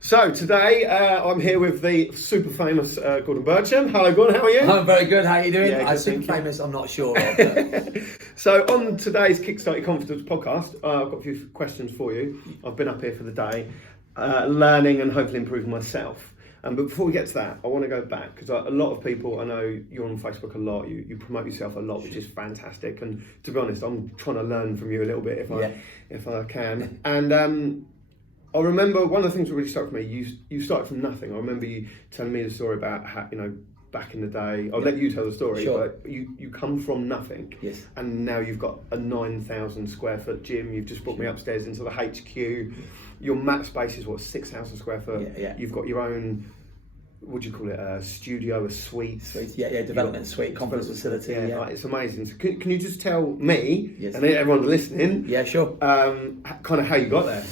So today I'm here with the super famous Gordon Burcham. Hello Gordon, how are you? I'm very good, how are you doing? Yeah, I'm super famous, I'm not sure of. But... So on today's Kickstart Your Confidence podcast, I've got a few questions for you. I've been up here for the day, learning and hopefully improving myself. But before we get to that, I want to go back because a lot of people, I know you're on Facebook a lot, you promote yourself a lot, which is fantastic. And to be honest, I'm trying to learn from you a little bit if I can. And I remember one of the things that really stuck with me, you started from nothing. I remember you telling me the story about how, back in the day, I'll let you tell the story, but you come from nothing. Yes. And now you've got a 9,000 square foot gym. You've just brought me upstairs into the HQ. Your mat space is what, 6,000 square foot? Yeah. You've got your own, what do you call it, a studio, a suite? Development suite, conference facility. Yeah. Like, it's amazing. So can you just tell me, Yes. and everyone listening, Yeah, sure. kind of how you got there?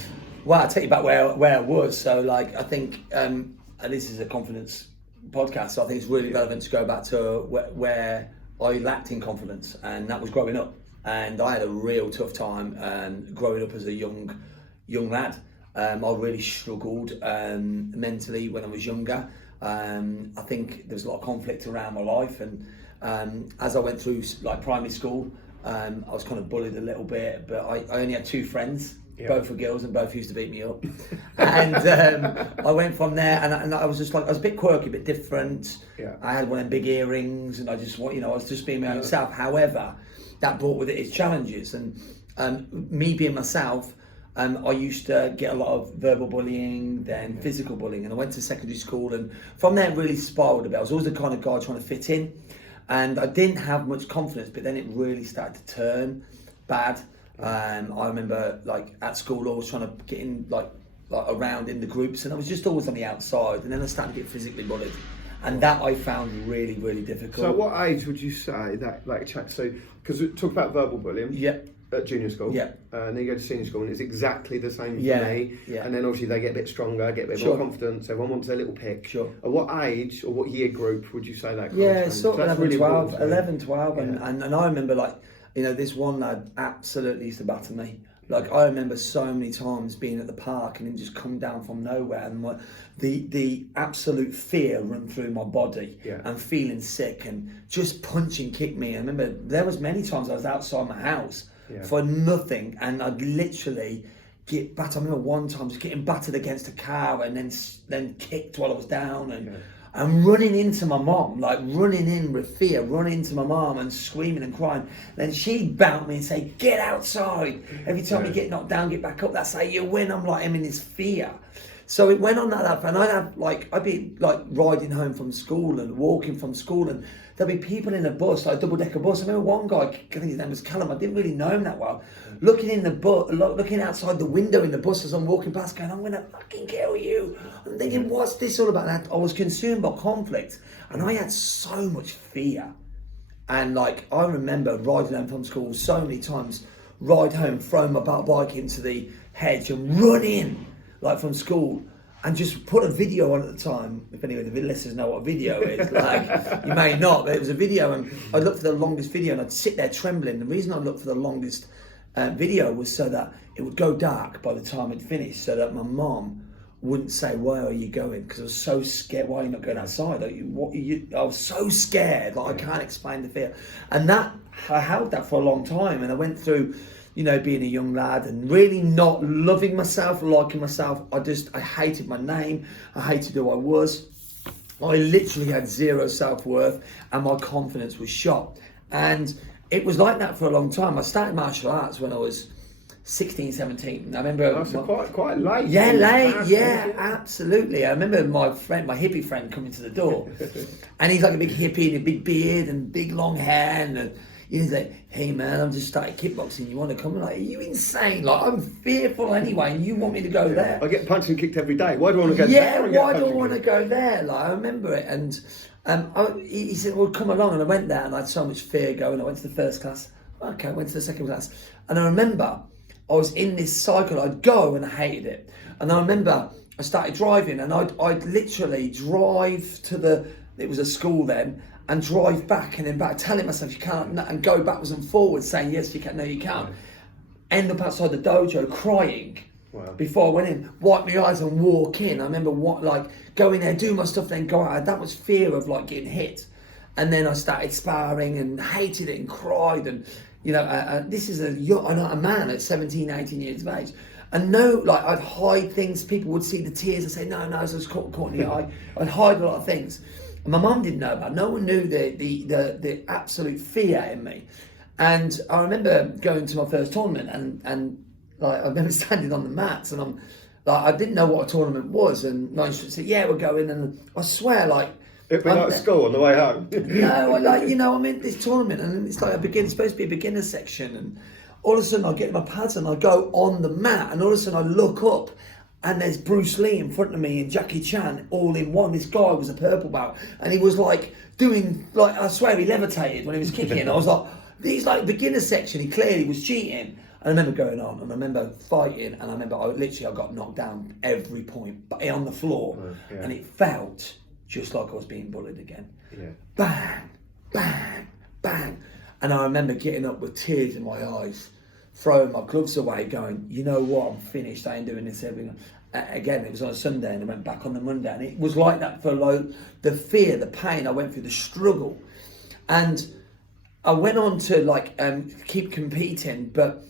Well, I'll tell you about where I was. So, I think, and this is a confidence podcast, so I think it's really relevant to go back to where I lacked in confidence, and that was growing up. And I had a real tough time growing up as a young lad. I really struggled mentally when I was younger. I think there was a lot of conflict around my life, and as I went through primary school, I was kind of bullied a little bit, but I only had two friends. Yeah. Both were girls and both used to beat me up. And I went from there, and I was just I was a bit quirky, a bit different. Yeah. I had one of them big earrings, and I was just being my own self. However, that brought with it its challenges, and me being myself, I used to get a lot of verbal bullying, then physical bullying, and I went to secondary school, and from there it really spiraled a bit. I was always the kind of guy trying to fit in, and I didn't have much confidence, but then it really started to turn bad. I remember at school always trying to get in around in the groups, and I was just always on the outside, and then I started to get physically bullied, and that I found really, really difficult. So what age would you say that so because we talk about verbal bullying at junior school, and then you go to senior school and it's exactly the same for me, and then obviously they get a bit stronger, get a bit more confidence, everyone wants their little pick. At what age or what year group would you say that comes from? Sort of 11, 12, and I remember this one lad absolutely used to batter me. I remember so many times being at the park and him just come down from nowhere, and the absolute fear run through my body, and feeling sick and just punch and kick me. I remember there was many times I was outside my house for nothing, and I'd literally get battered. I remember one time just getting battered against a car and then kicked while I was down, and running into my mom, running in with fear, running into my mom and screaming and crying. Then she'd bounce me and say, "Get outside. Every time you get knocked down, get back up. That's how you win." I'm in this fear. So it went on like that, and I'd be riding home from school and walking from school, and there'd be people in a bus, double-decker bus. I remember one guy, I think his name was Callum, I didn't really know him that well, looking in the bus, looking outside the window in the bus as I'm walking past, going, "I'm gonna fucking kill you." I'm thinking, what's this all about? And I was consumed by conflict, and I had so much fear. And I remember riding home from school so many times, ride home, throwing my bike into the hedge and running from school, and just put a video on at the time. If any of the listeners know what a video is, you may not, but it was a video, and I'd look for the longest video, and I'd sit there trembling. The reason I'd look for the longest video was so that it would go dark by the time it finished, so that my mom wouldn't say, "Where are you going?" Because I was so scared. "Why are you not going outside?" I was so scared, I can't explain the fear. And that, I held that for a long time, and I went through being a young lad and really not loving myself, liking myself. I hated my name. I hated who I was. I literally had zero self-worth, and my confidence was shot. And it was like that for a long time. I started martial arts when I was 16, 17. I remember... So quite late. Yeah, late. Yeah, absolutely. I remember my hippie friend coming to the door, and he's like a big hippie and a big beard and big long hair, and he's like, "Hey man, I've just started kickboxing. You want to come?" I'm like, "Are you insane? I'm fearful anyway, and you want me to go there?" I get punched and kicked every day. Why do I want to go there? Yeah, why do I want to go there? I remember it, and he said, "Well, come along." And I went there, and I had so much fear going. I went to the first class. Okay, I went to the second class, and I remember I was in this cycle. I'd go, and I hated it. And I remember I started driving, and I'd literally drive to it was a school then, and drive back and then back, telling myself you can't, and go backwards and forwards, saying yes you can, no you can't. End up outside the dojo crying Wow. Before I went in, wipe my eyes and walk in. I remember go in there, do my stuff, then go out. That was fear of like getting hit. And then I started sparring and hated it and cried. And, this is a man at 17, 18 years of age. And I'd hide things. People would see the tears and say, no, I was caught in the eye. I'd hide a lot of things. And my mum didn't know about it. No one knew the absolute fear in me. And I remember going to my first tournament and I remember standing on the mats and I didn't know what a tournament was. And my instructor said, yeah, we're going. And I swear, it'd be like school on the way home. No, I'm in this tournament and it's like supposed to be a beginner section. And all of a sudden I get my pads and I go on the mat and all of a sudden I look up and there's Bruce Lee in front of me and Jackie Chan all in one. This guy was a purple belt and he was doing, I swear he levitated when he was kicking. I was like, he's beginner section, he clearly was cheating. I remember going on and I remember fighting and I remember I got knocked down every point but on the floor and it felt just like I was being bullied again. Yeah. Bang, bang, bang. And I remember getting up with tears in my eyes, throwing my gloves away, going, you know what, I'm finished, I ain't doing this again. It was on a Sunday and I went back on the Monday. And it was like that for the fear, the pain, I went through the struggle. And I went on to keep competing, but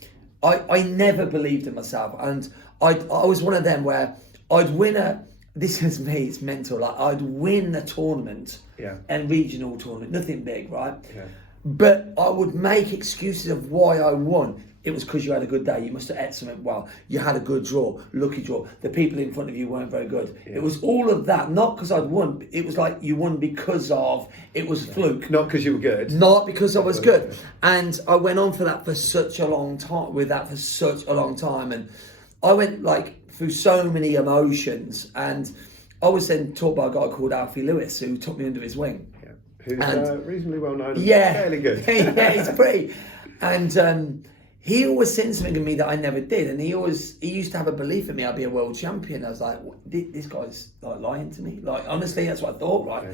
I never believed in myself. And I was one of them where I'd win this is me, it's mental, I'd win a tournament, and regional tournament, nothing big, right? Yeah. But I would make excuses of why I won. It was because you had a good day, you must have ate something well, you had a good draw, lucky draw, the people in front of you weren't very good. Yeah. It was all of that, not because I'd won, it was like you won because of, it was fluke. Not because you were good. Not because I was good. And I went on for that for such a long time, and I went through so many emotions, and I was then taught by a guy called Alfie Lewis who took me under his wing. Yeah. Who's reasonably well known. Yeah. Fairly good. Yeah, he's pretty. And he always said something to me that I never did, and he used to have a belief in me I'd be a world champion. I was like, this guy's lying to me. Honestly, that's what I thought, right?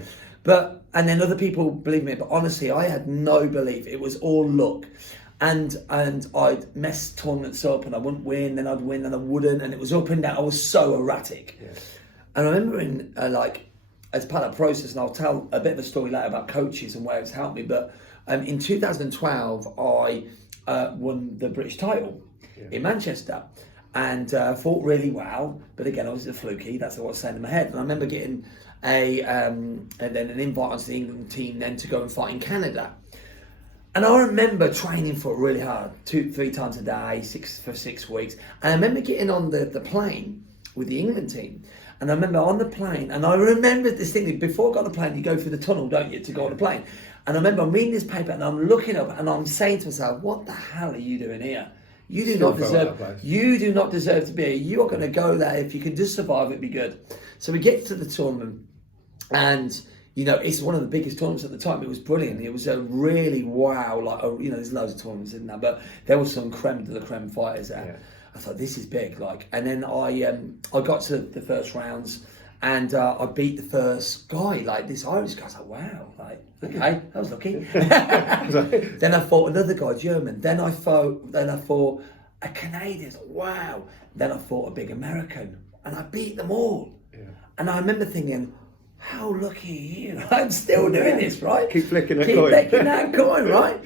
Okay. And then other people believed me, but honestly, I had no belief. It was all luck. And I'd mess tournaments up and I wouldn't win, then I'd win and I wouldn't, and it was up and down. I was so erratic. Yeah. And I remember as part of that process, and I'll tell a bit of a story later about coaches and where it's helped me, but in 2012 I won the British title in Manchester and fought really well, but again I was a fluky, that's what I was saying in my head. And I remember getting and then an invite onto the England team then to go and fight in Canada. And I remember training for it really hard, 2-3 times a day, for 6 weeks. And I remember getting on the plane with the England team. And I remember on the plane, and I remember this thing, before I got on the plane, you go through the tunnel, don't you, to go on the plane. And I remember I'm reading this paper and I'm looking up and I'm saying to myself, what the hell are you doing here? You do not deserve to be here. You are going to go there. If you can just survive, it'd be good. So we get to the tournament and it's one of the biggest tournaments at the time. It was brilliant. It was a really wow, there's loads of tournaments in there, but there was some creme de la creme fighters there. Yeah. I thought, this is big, and then I got to the first rounds and I beat the first guy, this Irish guy. I was like, wow, okay, I was lucky. Then I fought another guy, German. Then I fought a Canadian. Wow. Then I fought a big American, and I beat them all. Yeah. And I remember thinking, how lucky are you? I'm still doing this, right? Keep flicking that coin, right?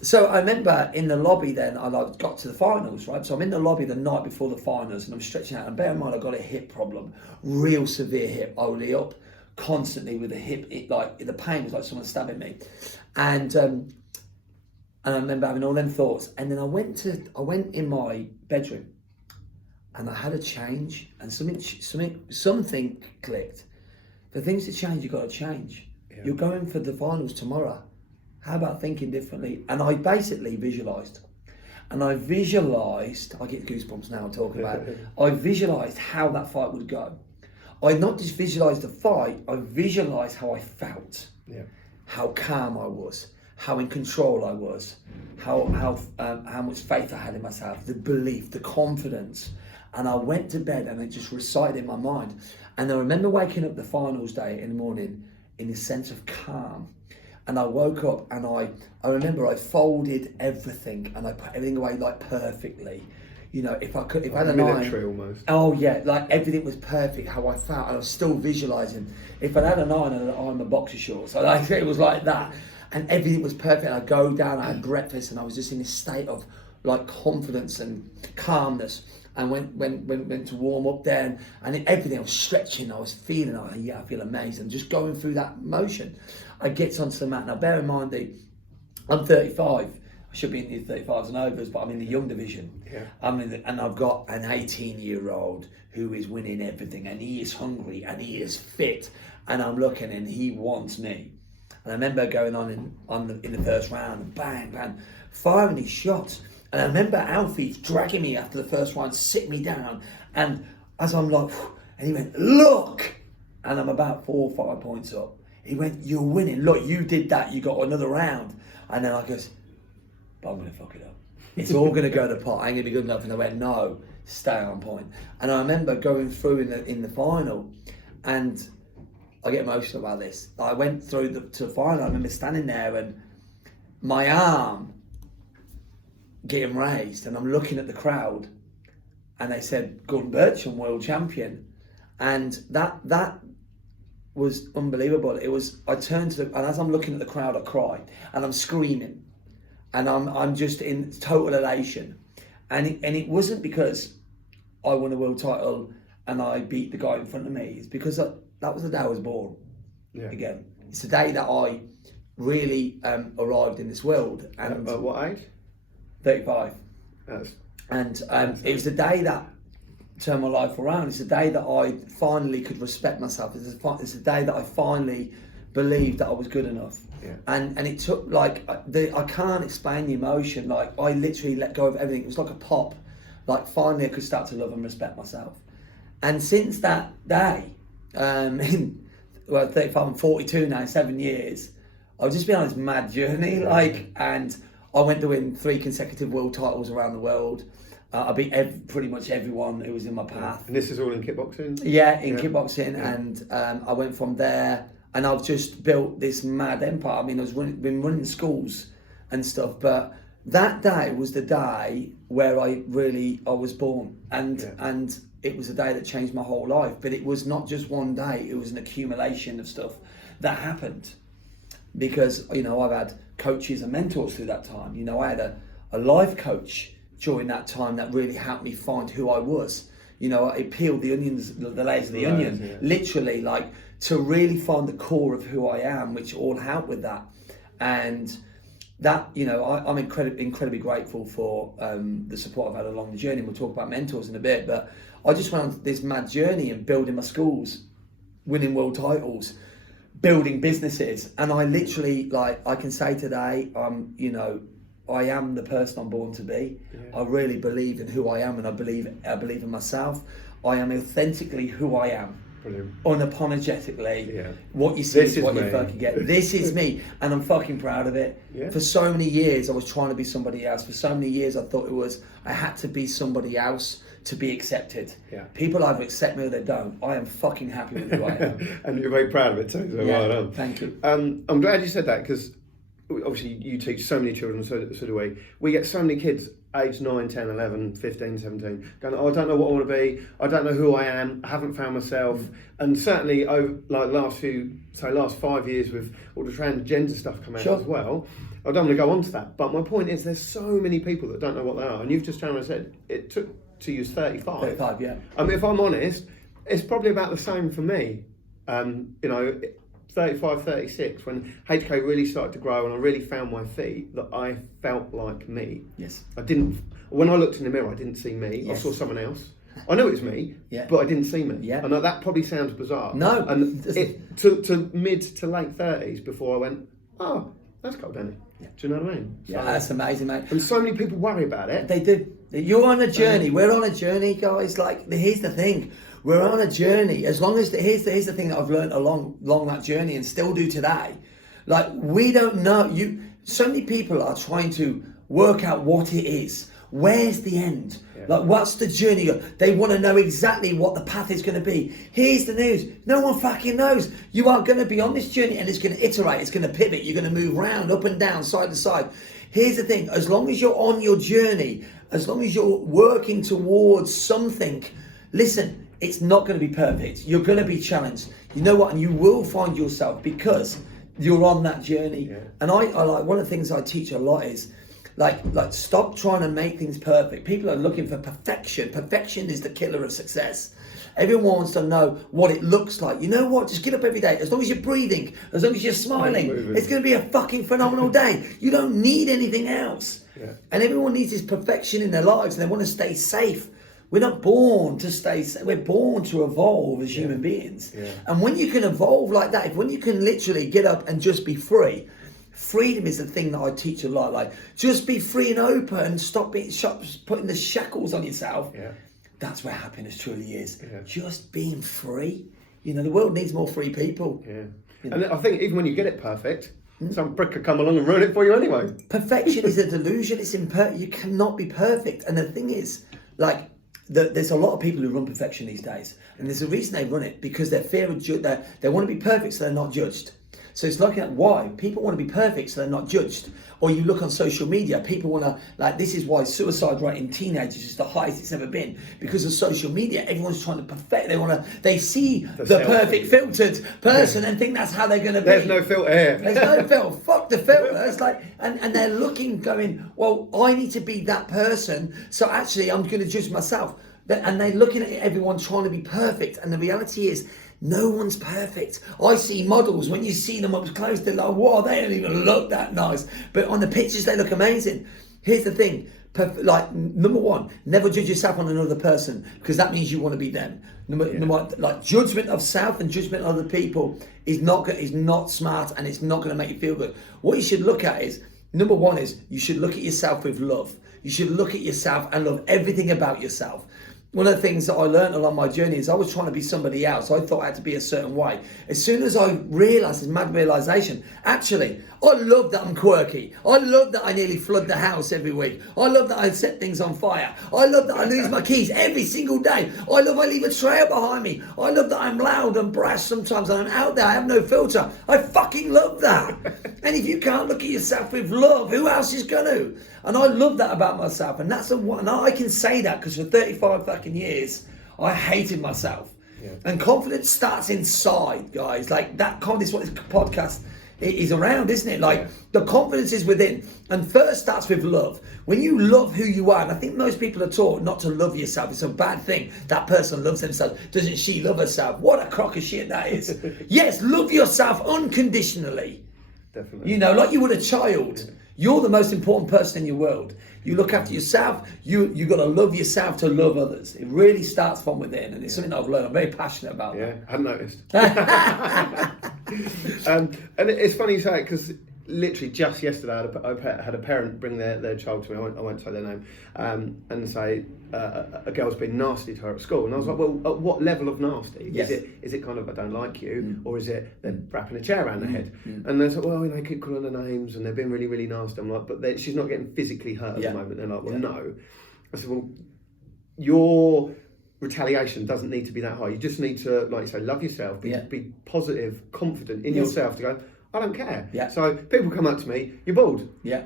So I remember in the lobby then, I got to the finals, right? So I'm in the lobby the night before the finals and I'm stretching out. And bear in mind, I got a hip problem, real severe hip. I would be up constantly with the hip, the pain was like someone stabbing me. And I remember having all them thoughts. And then I went in my bedroom and I had a change and something clicked. For things to change, you've got to change. Yeah. You're going for the finals tomorrow. How about thinking differently? And I basically visualised. And I get goosebumps now talking about it. I visualised how that fight would go. I not just visualised the fight, I visualised how I felt. Yeah. How calm I was, how in control I was, how much faith I had in myself, the belief, the confidence. And I went to bed and it just recited in my mind. And I remember waking up the finals day in the morning in this sense of calm. And I woke up and I remember I folded everything and I put everything away perfectly. Yeah. if I had a military 9, almost. oh yeah, like everything was perfect how I felt, and I was still visualising. If I had a 9 and I'm a boxer shorts, so like it was like that, and everything was perfect. I'd go down, I had breakfast, and I was just in this state of like confidence and calmness. And went to warm up there, and everything, I was stretching, I was feeling, I feel amazing, just going through that motion. I get onto the mat. Now bear in mind that I'm 35, I should be in the 35s and overs, but I'm in the young division. Yeah. And I've got an 18-year-old who is winning everything, and he is hungry and he is fit, and I'm looking and he wants me. And I remember going in the first round, and bang, bang, firing these shots. And I remember Alfie dragging me after the first round, sit me down, and as I'm like, and he went, look, and I'm about 4 or 5 points up. He went, you're winning. Look, you did that. You got another round. And then I goes, but I'm going to fuck it up. It's all going to go to pot. I ain't going to be good enough. And I went, no, stay on point. And I remember going through in the final, and I get emotional about this. I went through to the final. I remember standing there, and my arm getting raised, and I'm looking at the crowd, and they said Gordon Burcham world champion, and that was unbelievable. It was, I turned to and as I'm looking at the crowd, I cry, and I'm screaming, and I'm just in total elation, and it wasn't because I won a world title and I beat the guy in front of me. It's because that was the day I was born. Yeah. Again, it's the day that I really arrived in this world. And at what age? 35. That's It was the day that turned my life around. It's the day that I finally could respect myself. It's the day that I finally believed that I was good enough. Yeah. And it took like I can't explain the emotion. Like I literally let go of everything. It was like a pop. Like finally I could start to love and respect myself. And since that day, 35 and 42 now, 7 years, I've just been on this mad journey. And I went to win 3 consecutive world titles around the world. I beat pretty much everyone who was in my path. And this is all in kickboxing? Yeah, in kickboxing. Yeah. And I went from there, and I've just built this mad empire. I mean, been running schools and stuff, but that day was the day where I was born. And it was a day that changed my whole life. But it was not just one day, it was an accumulation of stuff that happened. Because, I've had coaches and mentors through that time. I had a life coach during that time that really helped me find who I was. It peeled the layers of the onion, literally, like to really find the core of who I am, which all helped with that. And that, I'm incredibly grateful for the support I've had along the journey. We'll talk about mentors in a bit, but I just went on this mad journey and building my schools, winning world titles, building businesses, and I literally, I can say today, I am the person I'm born to be. Yeah. I really believe in who I am, and I believe in myself. I am authentically who I am. Brilliant. Unapologetically. Yeah. What you see is what you fucking get. This is me, and I'm fucking proud of it. Yeah. For so many years, I was trying to be somebody else. For so many years, I thought I had to be somebody else to be accepted. Yeah. People either accept me or they don't. I am fucking happy with who I am. And you're very proud of it too, so well done. Thank you. I'm glad you said that, because obviously you teach so many children, so do we. We get so many kids aged 9, 10, 11, 15, 17 going, I don't know what I want to be, I don't know who I am, I haven't found myself. And certainly over last 5 years with all the transgender stuff coming out as well, I don't want to go on to that, but my point is there's so many people that don't know what they are, and you've just turned around and said it took to you 35. 35, yeah. I mean, if I'm honest, it's probably about the same for me. 35, 36, when HK really started to grow and I really found my feet, that I felt like me. Yes. When I looked in the mirror, I didn't see me. Yes. I saw someone else. I knew it was me, but I didn't see me. Yeah. And that probably sounds bizarre. No. And it took to mid to late 30s before I went, oh, that's cool, Danny. Yeah. Do you know what I mean? Yeah, that's amazing, mate. And so many people worry about it. They do. You're on a journey. We're on a journey, guys. Here's the thing. We're on a journey. As long as here's the thing that I've learned along that journey and still do today. We don't know. So many people are trying to work out what it is. Where's the end? Yeah. What's the journey? They want to know exactly what the path is going to be. Here's the news. No one fucking knows. You are going to be on this journey, and it's going to iterate. It's going to pivot. You're going to move round, up and down, side to side. Here's the thing. As long as you're on your journey, as long as you're working towards something, listen, it's not going to be perfect. You're going to be challenged. You know what? And you will find yourself because you're on that journey. Yeah. And I like, one of the things I teach a lot is like stop trying to make things perfect. People are looking for perfection. Perfection is the killer of success. Everyone wants to know what it looks like. You know what? Just get up every day. As long as you're breathing, as long as you're smiling, it's going to be a fucking phenomenal day. You don't need anything else. Yeah. And everyone needs this perfection in their lives, and they want to stay safe. We're not born to stay safe. We're born to evolve as human beings. Yeah. And when you can evolve like that, when you can literally get up and just be free, freedom is the thing that I teach a lot. Like, just be free and open and stop putting the shackles on yourself. Yeah. That's where happiness truly is. Yeah. Just being free. You know, the world needs more free people. Yeah. You know? And I think even when you get it perfect, some prick could come along and ruin it for you anyway. Perfection is a delusion. It's imperfect. You cannot be perfect. And the thing is, like, there's a lot of people who run perfection these days. And there's a reason they run it, because they're fear of they want to be perfect so they're not judged. So it's looking at why people want to be perfect so they're not judged. Or you look on social media, people want to, like, this is why suicide rate in teenagers is the highest it's ever been, because of social media. Everyone's trying to perfect. They see the perfect filtered person and think that's how they're going to be. There's no filter here. There's no filter. Fuck the filter. It's like, and they're looking, going, well, I need to be that person, so actually I'm going to judge myself. And they're looking at everyone trying to be perfect, and the reality is, no one's perfect. I see models, when you see them up close, they're like, wow, they don't even look that nice. But on the pictures, they look amazing. Here's the thing. Like, number one, never judge yourself on another person, because that means you want to be them. Number one, like, judgment of self and judgment of other people is not smart, and it's not going to make you feel good. What you should look at is, number one is, you should look at yourself with love. You should look at yourself and love everything about yourself. One of the things that I learned along my journey is I was trying to be somebody else. I thought I had to be a certain way. As soon as I realised, this mad realisation, actually, I love that I'm quirky. I love that I nearly flood the house every week. I love that I set things on fire. I love that I lose my keys every single day. I love I leave a trail behind me. I love that I'm loud and brash sometimes and I'm out there. I have no filter. I fucking love that. And if you can't look at yourself with love, who else is going to? And I love that about myself. And and I can say that because for 35 fucking years, I hated myself. Yeah. And confidence starts inside, guys. Like, that confidence is what this podcast is around, isn't it? Like, the confidence is within. And first starts with love. When you love who you are, and I think most people are taught not to love yourself. It's a bad thing. That person loves themselves. Doesn't she love herself? What a crock of shit that is. Yes, love yourself unconditionally. Definitely. You know, like you would a child. Yeah. You're the most important person in your world. You look after yourself. You got to love yourself to love others. It really starts from within, and it's something I've learned. I'm very passionate about. Yeah, I hadn't noticed. And it's funny you say it, because literally just yesterday I had a parent bring their child to me. I won't say their name, and say a girl's been nasty to her at school, and I was like, well, at what level of nasty? Yes. Is it kind of I don't like you, or is it they're wrapping a chair around their head? And they're like, well, they keep calling her names and they're being really, really nasty. I'm like, but she's not getting physically hurt at the moment. They're like, well, no. I said, well, your retaliation doesn't need to be that high. You just need to, like you say, love yourself, be positive, confident in yourself to go, I don't care. Yeah. So people come up to me, you're bald. Yeah.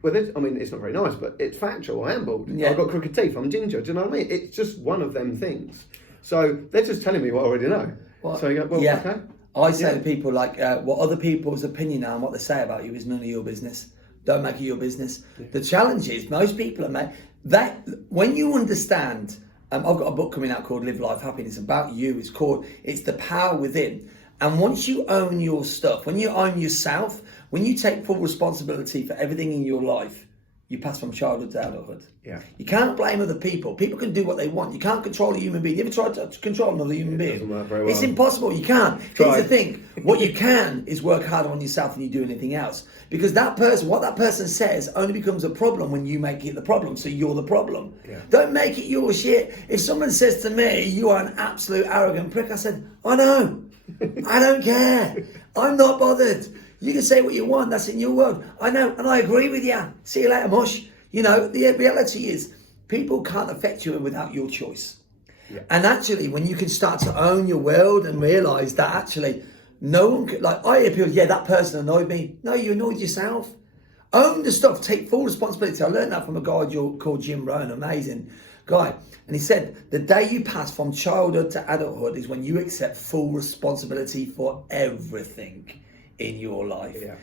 Well, I mean, it's not very nice, but it's factual. I am bald. Yeah. I've got crooked teeth. I'm ginger. Do you know what I mean? It's just one of them things. So they're just telling me what I already know. Well, so you go, well, okay. I say to people, like, what other people's opinion are and what they say about you is none of your business. Don't make it your business. Yeah. The challenge is, most people are that when you understand, I've got a book coming out called Live Life Happy. It's about you. It's the power within. And once you own your stuff, when you own yourself, when you take full responsibility for everything in your life, you pass from childhood to adulthood. Yeah. You can't blame other people. People can do what they want. You can't control a human being. You ever tried to control another human being? Doesn't work very well. It's impossible. You can't. Here's the thing. What you can is work harder on yourself than you do anything else. Because what that person says only becomes a problem when you make it the problem. So you're the problem. Yeah. Don't make it your shit. If someone says to me, you are an absolute arrogant prick, I said, I know. I don't care. I'm not bothered. You can say what you want. That's in your world. I know, and I agree with you. See you later, mush. You know, the reality is, people can't affect you without your choice. Yeah. And actually, when you can start to own your world and realise that actually, no one could, like, I hear people, that person annoyed me. No, you annoyed yourself. Own the stuff. Take full responsibility. I learned that from a guy called Jim Rohn, amazing guy. And he said, the day you pass from childhood to adulthood is when you accept full responsibility for everything in your life. Yeah.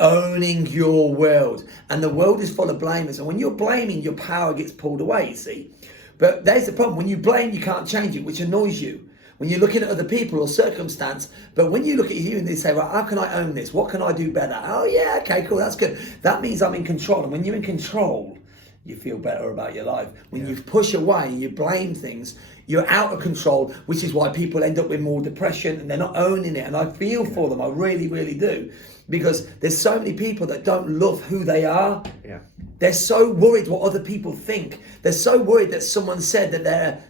Owning your world. And the world is full of blamers. And when you're blaming, your power gets pulled away, you see. But there's the problem. When you blame, you can't change it, which annoys you. When you're looking at other people or circumstance, but when you look at you and they say, well, how can I own this? What can I do better? Oh yeah, okay, cool, that's good. That means I'm in control. And when you're in control, you feel better about your life. When you push away and you blame things, you're out of control, which is why people end up with more depression and they're not owning it. And I feel for them, I really, really do. Because there's so many people that don't love who they are. Yeah. They're so worried what other people think. They're so worried that someone said that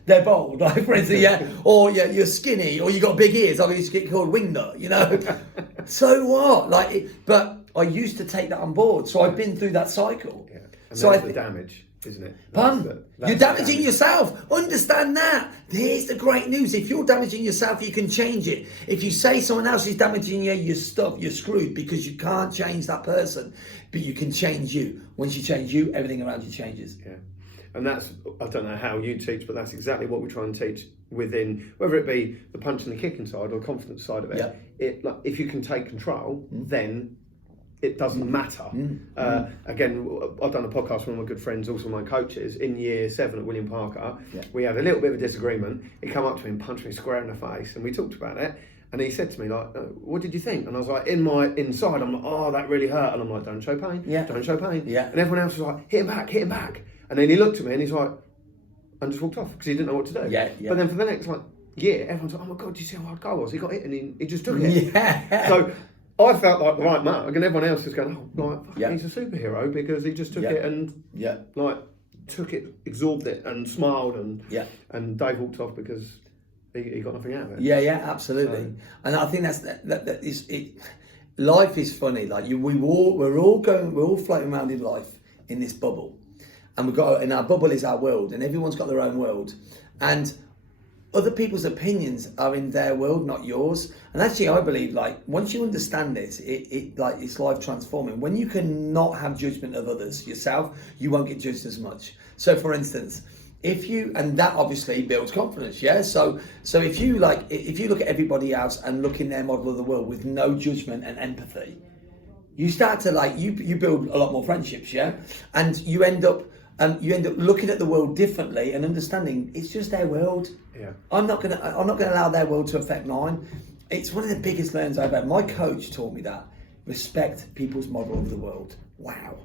they're bold, like for instance, or you're skinny, or you got big ears. I used to get called wingnut, So what? But I used to take that on board, so I've been through that cycle. Yeah. And so the damage, isn't it? You're damaging yourself. Understand that. Here's the great news. If you're damaging yourself, you can change it. If you say someone else is damaging you, you're stuck. You're screwed because you can't change that person. But you can change you. Once you change you, everything around you changes. Yeah. And that's, I don't know how you teach, but that's exactly what we try and teach within, whether it be the punch and the kicking side or the confidence side of it. Yeah. If you can take control, then it doesn't matter. Again, I've done a podcast with one of my good friends, also my coaches, in year 7 at William Parker. Yeah. We had a little bit of a disagreement. He came up to me and punched me square in the face, and we talked about it. And he said to me, what did you think? And I was like, inside, I'm like, oh, that really hurt. And I'm like, don't show pain. Yeah. Don't show pain. Yeah. And everyone else was like, hit him back. And then he looked at me and he's like, and just walked off because he didn't know what to do. Yeah. But then for the next year, everyone's like, oh my God, do you see how hard goal was? He got hit and he just took it. Yeah. So I felt like the right mark, and everyone else is going, he's a superhero because he just took it and took it, absorbed it, and smiled, and Dave walked off because he got nothing out of it. Yeah, absolutely. So, and I think that is it. Life is funny. We're all floating around in life in this bubble, and and our bubble is our world, and everyone's got their own world, and other people's opinions are in their world, not yours. And actually, I believe, once you understand this, it's life transforming. When you can not have judgment of others yourself, you won't get judged as much. So, for instance, and that obviously builds confidence, yeah. So if you look at everybody else and look in their model of the world with no judgment and empathy, you start to you build a lot more friendships, yeah, and you end up looking at the world differently and understanding it's just their world. Yeah. I'm not gonna allow their world to affect mine. It's one of the biggest learns I've had. My coach taught me that. Respect people's model of the world. Wow.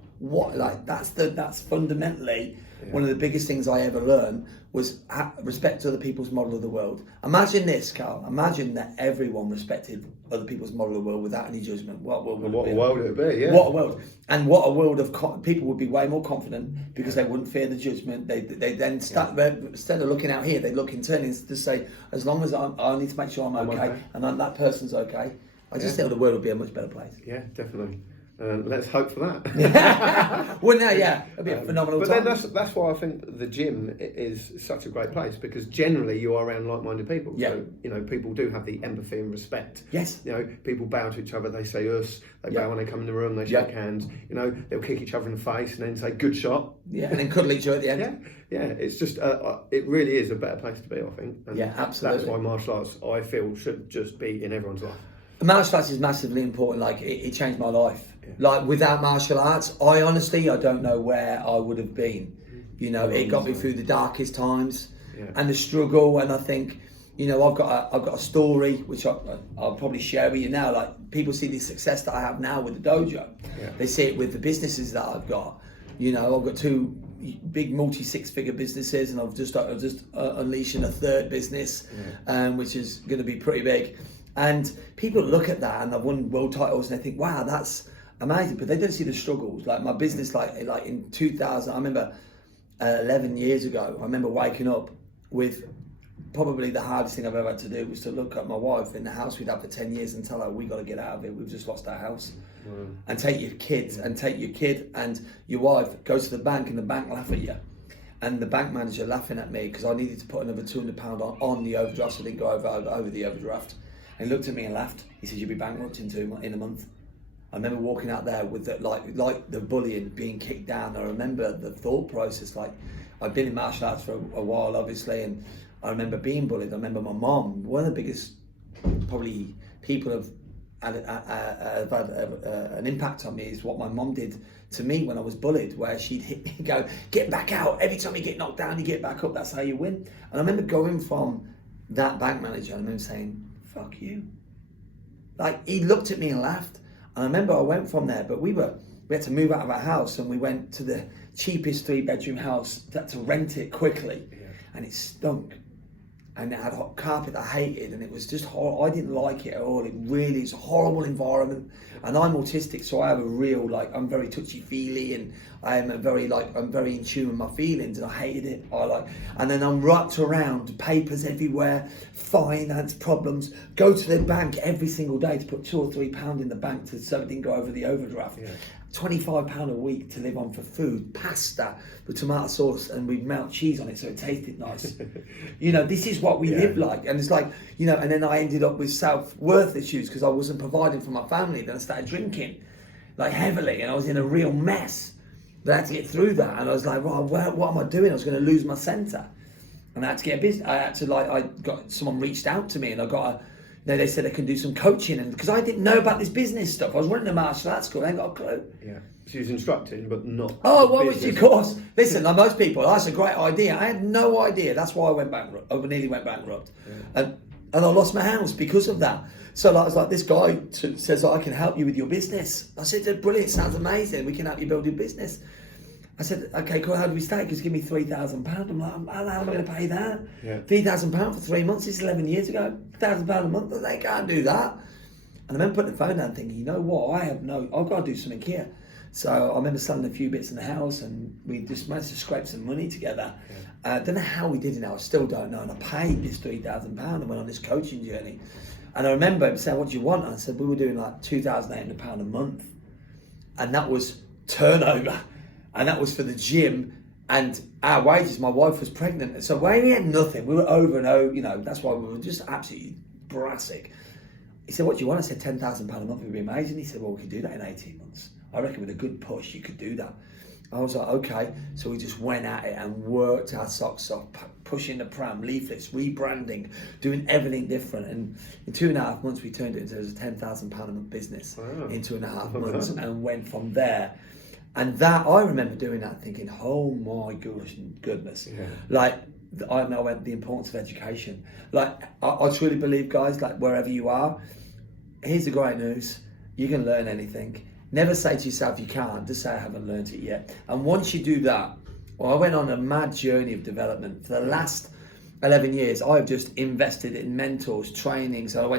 That's fundamentally one of the biggest things I ever learned was respect other people's model of the world. Imagine this, Carl. Imagine that everyone respected other people's model of the world without any judgment. What world would it be? Yeah. What a world. And what a world of people would be way more confident because they wouldn't fear the judgment. They then start, instead of looking out here, they look internally to say, as long as I need to make sure I'm okay. And that person's okay. I just think the world would be a much better place. Yeah, definitely. Let's hope for that. Well, no, yeah, it'd be a phenomenal time. But then that's why I think the gym is such a great place, because generally you are around like-minded people. Yeah. So, people do have the empathy and respect. Yes. People bow to each other, they say us, they bow when they come in the room, they shake hands, they'll kick each other in the face and then say, good shot. Yeah, and then cuddle each other at the end. Yeah, it's just, it really is a better place to be, I think. And absolutely. That's why martial arts, I feel, should just be in everyone's life. Martial arts is massively important. It changed my life. Yeah. Without martial arts, I don't know where I would have been. It got me through the darkest times and the struggle. And I think, I've got a story which I'll probably share with you now. People see the success that I have now with the dojo. Yeah. They see it with the businesses that I've got. I've got 2 big multi-6-figure businesses, and I've just unleashing a 3rd business, which is going to be pretty big. And people look at that and I've won world titles and they think, wow, that's amazing. But they don't see the struggles. My business, like in 2000, I remember 11 years ago, I remember waking up with probably the hardest thing I've ever had to do was to look at my wife in the house we'd had for 10 years and tell her, we got to get out of it. We've just lost our house. And take your kids and take your kid and your wife, go to the bank and the bank laugh at you. And the bank manager laughing at me because I needed to put another £200 on the overdraft so I didn't go over the overdraft. And he looked at me and laughed. He said, you'll be bankrupt in a month. I remember walking out there with like the bullying, being kicked down. I remember the thought process. Like, I'd been in martial arts for a while, obviously, and I remember being bullied. I remember my mom. One of the biggest, probably, people have had an impact on me is what my mom did to me when I was bullied, where she'd hit me and go, "Get back out. Every time you get knocked down, you get back up. That's how you win." And I remember going from that bank manager, and I remember saying, "Fuck you." Like, he looked at me and laughed. And I remember I went from there, but we had to move out of our house, and we went to the cheapest 3-bedroom house, had to rent it quickly, and it stunk. And it had hot carpet I hated, and it was just horrible. I didn't like it at all. It's a horrible environment. And I'm autistic, so I have a real, I'm very touchy-feely, and I'm very in tune with my feelings, and I hated it. And then I'm wrapped around, papers everywhere, finance problems, go to the bank every single day to put £2 or £3 in the bank so it didn't go over the overdraft. £25 a week to live on for food, pasta with tomato sauce, and we'd melt cheese on it so it tasted nice. This is what we live like. And it's like, and then I ended up with self-worth issues because I wasn't providing for my family. Then I started drinking, heavily, and I was in a real mess. But I had to get through that, and I was like, well, what am I doing? I was going to lose my centre. And I had to get a business. I got someone reached out to me, and I got they said I can do some coaching, and because I didn't know about this business stuff, I was running a martial arts school, I ain't got a clue. Yeah, she was instructing, but not. Oh, what was your course? Listen, like most people, that's a great idea. I had no idea. That's why I went bankrupt. I nearly went bankrupt, and I lost my house because of that. So I was like, this guy says, I can help you with your business. I said, brilliant, sounds amazing. We can help you build your business. I said, okay, cool, how do we start? Because give me £3,000. I'm like, how am I going to pay that? £3,000 for 3 months, this is 11 years ago. £1,000 a month, they can't do that. And I remember putting the phone down thinking, you know what, I've got to do something here. So I remember selling a few bits in the house, and we just managed to scrape some money together. I don't know how we did it now, I still don't know. And I paid this £3,000 and went on this coaching journey. And I remember him saying, what do you want? And I said, we were doing like £2,800 a month. And that was turnover. And that was for the gym and our wages. My wife was pregnant. So we had nothing. We were over and over, that's why we were just absolutely brassic. He said, what do you want? I said, £10,000 a month would be amazing. He said, well, we could do that in 18 months. I reckon with a good push, you could do that. I was like, okay. So we just went at it and worked our socks off, pushing the pram, leaflets, rebranding, doing everything different. And in 2.5 months, we turned it into a £10,000 a month business in 2.5 months and went from there. And that, I remember doing that thinking, oh my goodness. I know the importance of education. I truly believe, guys, wherever you are, here's the great news. You can learn anything. Never say to yourself you can't, just say I haven't learned it yet. And once you do that, I went on a mad journey of development. For the last 11 years, I've just invested in mentors, training. So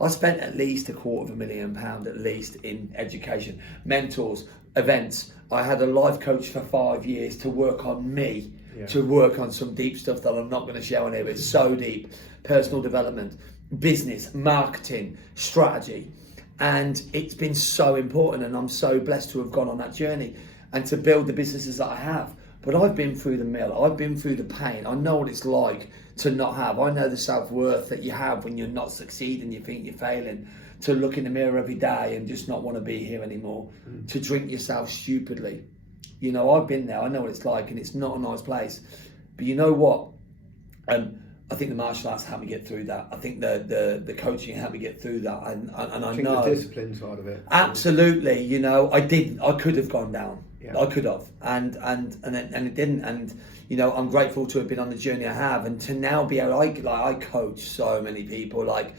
I spent at least £250,000 at least in education, mentors, events. I had a life coach for 5 years to work on me, to work on some deep stuff that I'm not going to share on here, but it's so deep. Personal development, business, marketing, strategy. And it's been so important, and I'm so blessed to have gone on that journey and to build the businesses that I have. But I've been through the mill, I've been through the pain. I know what it's like to not have. I know the self-worth that you have when you're not succeeding, you think you're failing, to look in the mirror every day and just not want to be here anymore, to drink yourself stupidly. I've been there, I know what it's like, and it's not a nice place. But you know what? I think the martial arts helped me get through that. I think the coaching helped me get through that, and I know the discipline side of it. Absolutely, I could have gone down. I could have, and it didn't. And I'm grateful to have been on the journey I have, and to now be able, I coach so many people. Like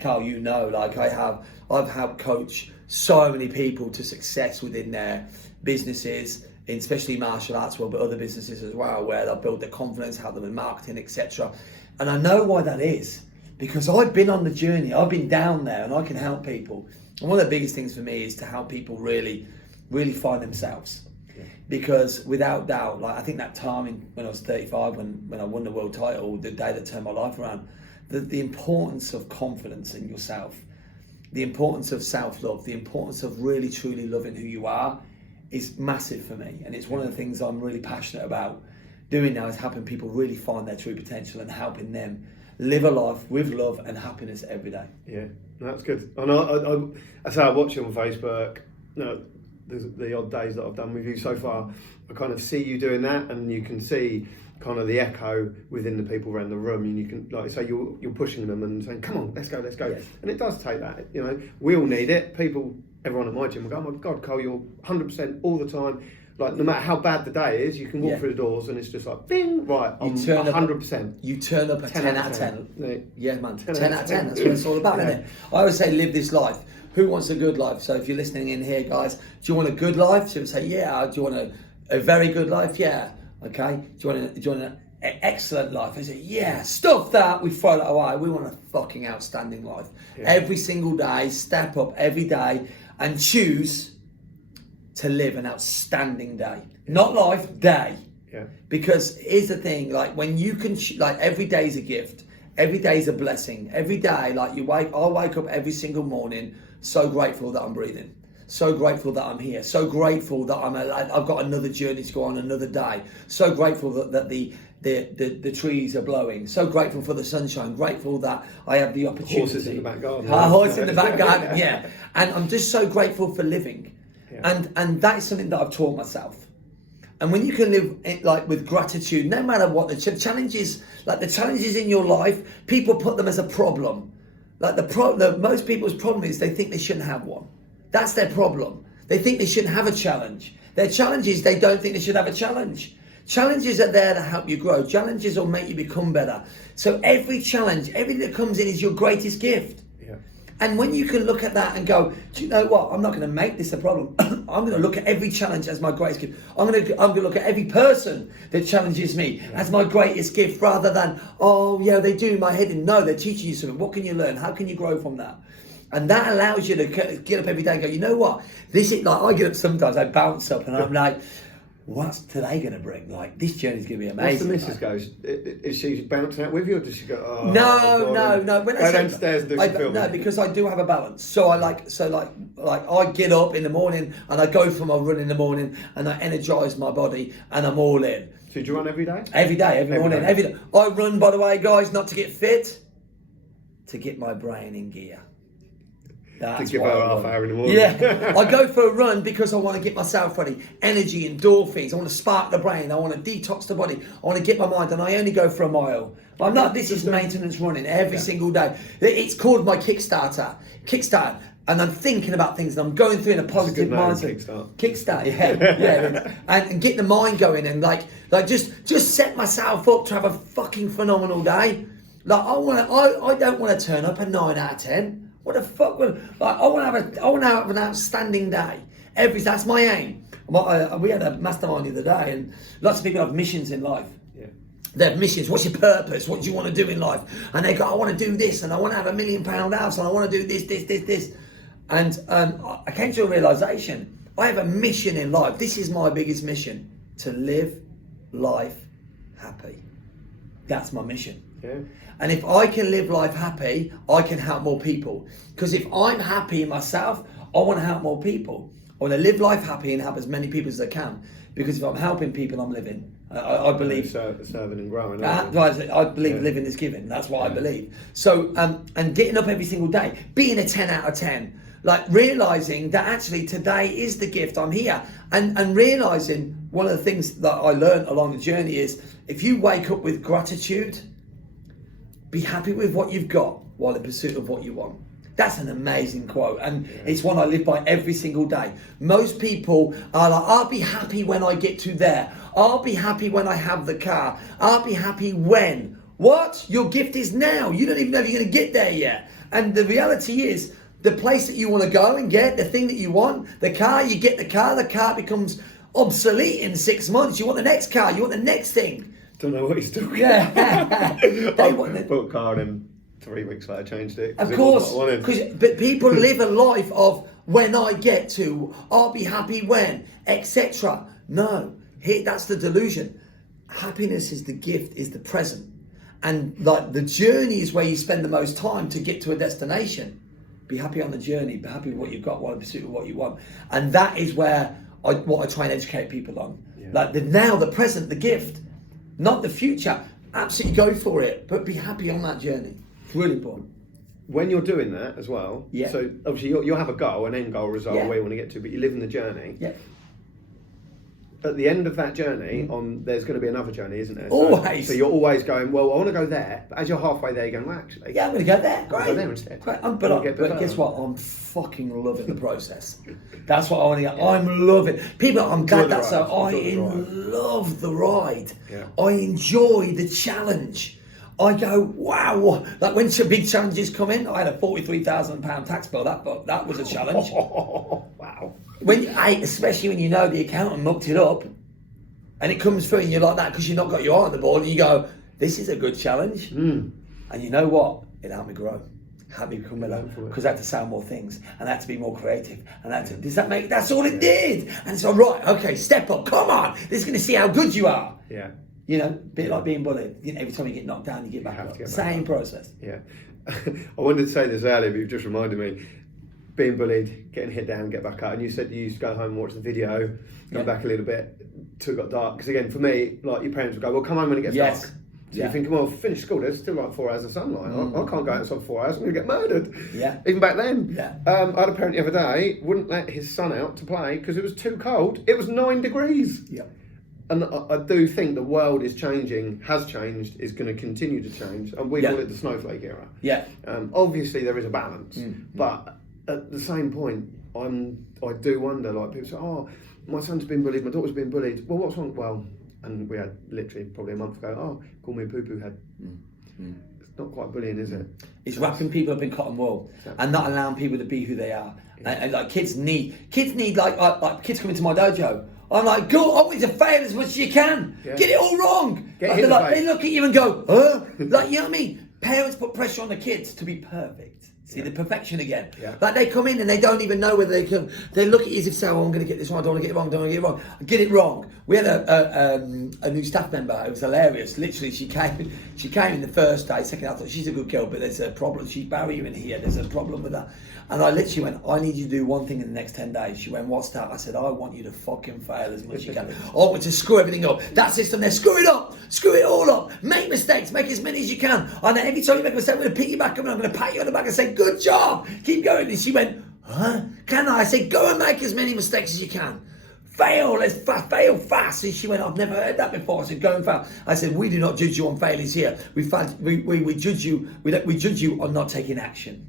Carl, I've helped coach so many people to success within their businesses, especially martial arts world, but other businesses as well, where they'll build their confidence, help them in marketing, etc. And I know why that is, because I've been on the journey, I've been down there, and I can help people. And one of the biggest things for me is to help people really find themselves. Because without doubt, I think that time when I was 35, when I won the world title, the day that turned my life around, the importance of confidence in yourself, the importance of self-love, the importance of really truly loving who you are is massive for me. And it's one of the things I'm really passionate about doing now, is helping people really find their true potential and helping them live a life with love and happiness every day. Yeah, that's good. And I say I watch you on Facebook. No, there's the odd days that I've done with you so far. I kind of see you doing that, and you can see kind of the echo within the people around the room, and you can, like I say, you're pushing them and saying, "Come on, let's go." Yes. And it does take that. You know, we all need it. Everyone at my gym will go, "Oh my God, Cole, you're 100% all the time." Like, no matter how bad the day is, you can walk through the doors and it's just like, bing, right, I'm 100%. You turn up a 10 out of 10. Yeah, man, 10 out of 10. That's what it's all about, isn't it? I always say, live this life. Who wants a good life? So if you're listening in here, guys, do you want a good life? So you say, yeah. Do you want a very good life? Yeah. Okay. Do you want an excellent life? I say, yeah. Stuff that. We throw that away. We want a fucking outstanding life. Yeah. Every single day, step up every day and choose to live an outstanding day. Not life, day. Yeah. Because here's the thing, like when you can, like every day is a gift. Every day is a blessing. Every day, like I wake up every single morning so grateful that I'm breathing. So grateful that I'm here. So grateful that I've got another journey to go on, another day. So grateful that the trees are blowing. So grateful for the sunshine. Grateful that I have the opportunity. Horses in the back garden. Horse in the back garden, yeah. And I'm just so grateful for living. Yeah. And that is something that I've taught myself. And when you can live like with gratitude, no matter what the challenges, like the challenges in your life, people put them as a problem. Like most people's problem is they think they shouldn't have one. That's their problem. They think they shouldn't have a challenge. Their challenge is they don't think they should have a challenge. Challenges are there to help you grow. Challenges will make you become better. So every challenge, everything that comes in is your greatest gift. And when you can look at that and go, do you know what? I'm not going to make this a problem. I'm going to look at every challenge as my greatest gift. I'm going to look at every person that challenges me as my greatest gift, rather than, oh yeah, they do my head in. No, they're teaching you something. What can you learn? How can you grow from that? And that allows you to get up every day and go, you know what? This is like, I get up sometimes, I bounce up and I'm like, what's today going to bring? Like, this journey's going to be amazing. What's the missus goes? Is she bouncing out with you, or does she go, oh, no. When I downstairs and do some filming? No, because I do have a balance. So I get up in the morning and I go for my run in the morning and I energise my body and I'm all in. So do you run every day? Every day, every morning, every day. I run, by the way, guys, not to get fit, to get my brain in gear. That's to give her half hour in the morning. Yeah, I go for a run because I want to get myself ready. Energy, endorphins. I want to spark the brain. I want to detox the body. I want to get my mind, and I only go for a mile. I'm not. This is maintenance running every single day. It's called my Kickstart. And I'm thinking about things, and I'm going through in a positive mindset. Kickstart, yeah. And get the mind going, and like just set myself up to have a fucking phenomenal day. Like I don't want to turn up a 9 out of 10. What the fuck? Like, I want to have an outstanding day. That's my aim. We had a mastermind the other day, and lots of people have missions in life. Yeah. They have missions. What's your purpose? What do you want to do in life? And they go, I want to do this, and I want to have £1 million house, and I want to do this. And I came to a realization. I have a mission in life. This is my biggest mission: to live life happy. That's my mission. Yeah. And if I can live life happy, I can help more people. Because if I'm happy in myself, I want to help more people. I want to live life happy and help as many people as I can. Because if I'm helping people, I'm living. I believe. Serving and growing. I believe living is giving. That's what I believe. So, and getting up every single day, being a 10 out of 10. Like realising that actually today is the gift, I'm here. And realising one of the things that I learned along the journey is, if you wake up with gratitude, be happy with what you've got while in pursuit of what you want. That's an amazing quote, and it's one I live by every single day. Most people are like, I'll be happy when I get to there. I'll be happy when I have the car. I'll be happy when. What? Your gift is now. You don't even know if you're going to get there yet. And the reality is, the place that you want to go and get, the thing that you want, the car, you get the car becomes obsolete in 6 months. You want the next car, you want the next thing. Don't know what he's doing. Yeah. I bought a car and 3 weeks later changed it. Of course, but people live a life of when I get to, I'll be happy when, etc. No, that's the delusion. Happiness is the gift, is the present. And like the journey is where you spend the most time to get to a destination. Be happy on the journey, be happy with what you've got while in pursuit of what you want. And that is where what I try and educate people on. Yeah. Like the now, the present, the gift. Not the future. absolutely go for it, but be happy on that journey. It's really important. When you're doing that as well, Yeah. so obviously you'll have a goal, an end goal result, Yeah. where you want to get to, but you live in the journey. Yeah. At the end of that journey, there's going to be another journey, isn't there? Always. So you're always going, well, I want to go there, but as you're halfway there, you're going, well, actually, Yeah, I'm going to go there. I'll Great. go there instead. Great. I'll But get there. guess what? I'm fucking loving the process. That's what I want to get. I'm loving. People, I'm glad that's so. I love the ride. Yeah. I enjoy the challenge. I go, wow. Like when some big challenges come in, I had a £43,000 tax bill. That was a challenge. Wow. Especially when you know the accountant mucked it up, and it comes through, and you're like that because you've not got your eye on the board, and you go, "This is a good challenge." And you know what? It helped me grow, helped me become better, because I had to say more things, and I had to be more creative, and does that make? That's all it did. And so, right, okay, step up, come on. This is going to see how good you are. Yeah. You know, bit like being bullied. You know, every time you get knocked down, you get back up. Same process. Yeah. I wanted to say this earlier, but you've just reminded me. Being bullied, getting hit down, get back up, and you said you used to go home and watch the video, go back a little bit till it got dark. Because again, for me, like your parents would go, "Well, come home when it gets dark." So you're thinking, "Well, finish school. There's still like 4 hours of sunlight. I can't go outside for 4 hours. I'm going to get murdered." Yeah. Even back then. Yeah. I had a parent the other day wouldn't let his son out to play because it was too cold. It was 9 degrees. Yeah. And I do think the world is changing, has changed, is going to continue to change. And we call it the snowflake era. Yeah. Obviously, there is a balance, but at the same point, I do wonder. Like people say, "Oh, my son's been bullied, my daughter's been bullied." Well, what's wrong? Well, and we had literally probably a month ago. "Oh, call me a poo-poo head." It's not quite bullying, is it? It's wrapping people up in cotton wool and not allowing people to be who they are. And like kids need like kids come into my dojo. I'm like, go, I want you to fail as much as you can. Yeah. Get it all wrong. They look at you and go, huh? Like, you know what I mean? Parents put pressure on the kids to be perfect. See, the perfection again. Yeah. Like they come in and they don't even know whether they can. They look at you as if saying, "Oh, I'm going to get this wrong. I don't want to get it wrong. Don't want to get it wrong. Get it wrong." We had a new staff member. It was hilarious. Literally, she came in the first day. Second, I thought she's a good girl, but there's a problem. She's barriering here. There's a problem with that. And I literally went, "I need you to do one thing in the next 10 days." She went, "What's that?" I said, "I want you to fucking fail as much as you can. I want you to screw everything up. That system there, screw it up. Screw it all up. Make mistakes. Make as many as you can. And every time you make a mistake, I'm going to pick you back up and I'm going to pat you on the back and say, 'Good job. Keep going.'" And she went, "Huh? Can I?" I said, "Go and make as many mistakes as you can. Fail, fail fast." And she went, "I've never heard that before." I said, "Go and fail." I said, "We do not judge you on failures here. We judge you on not taking action.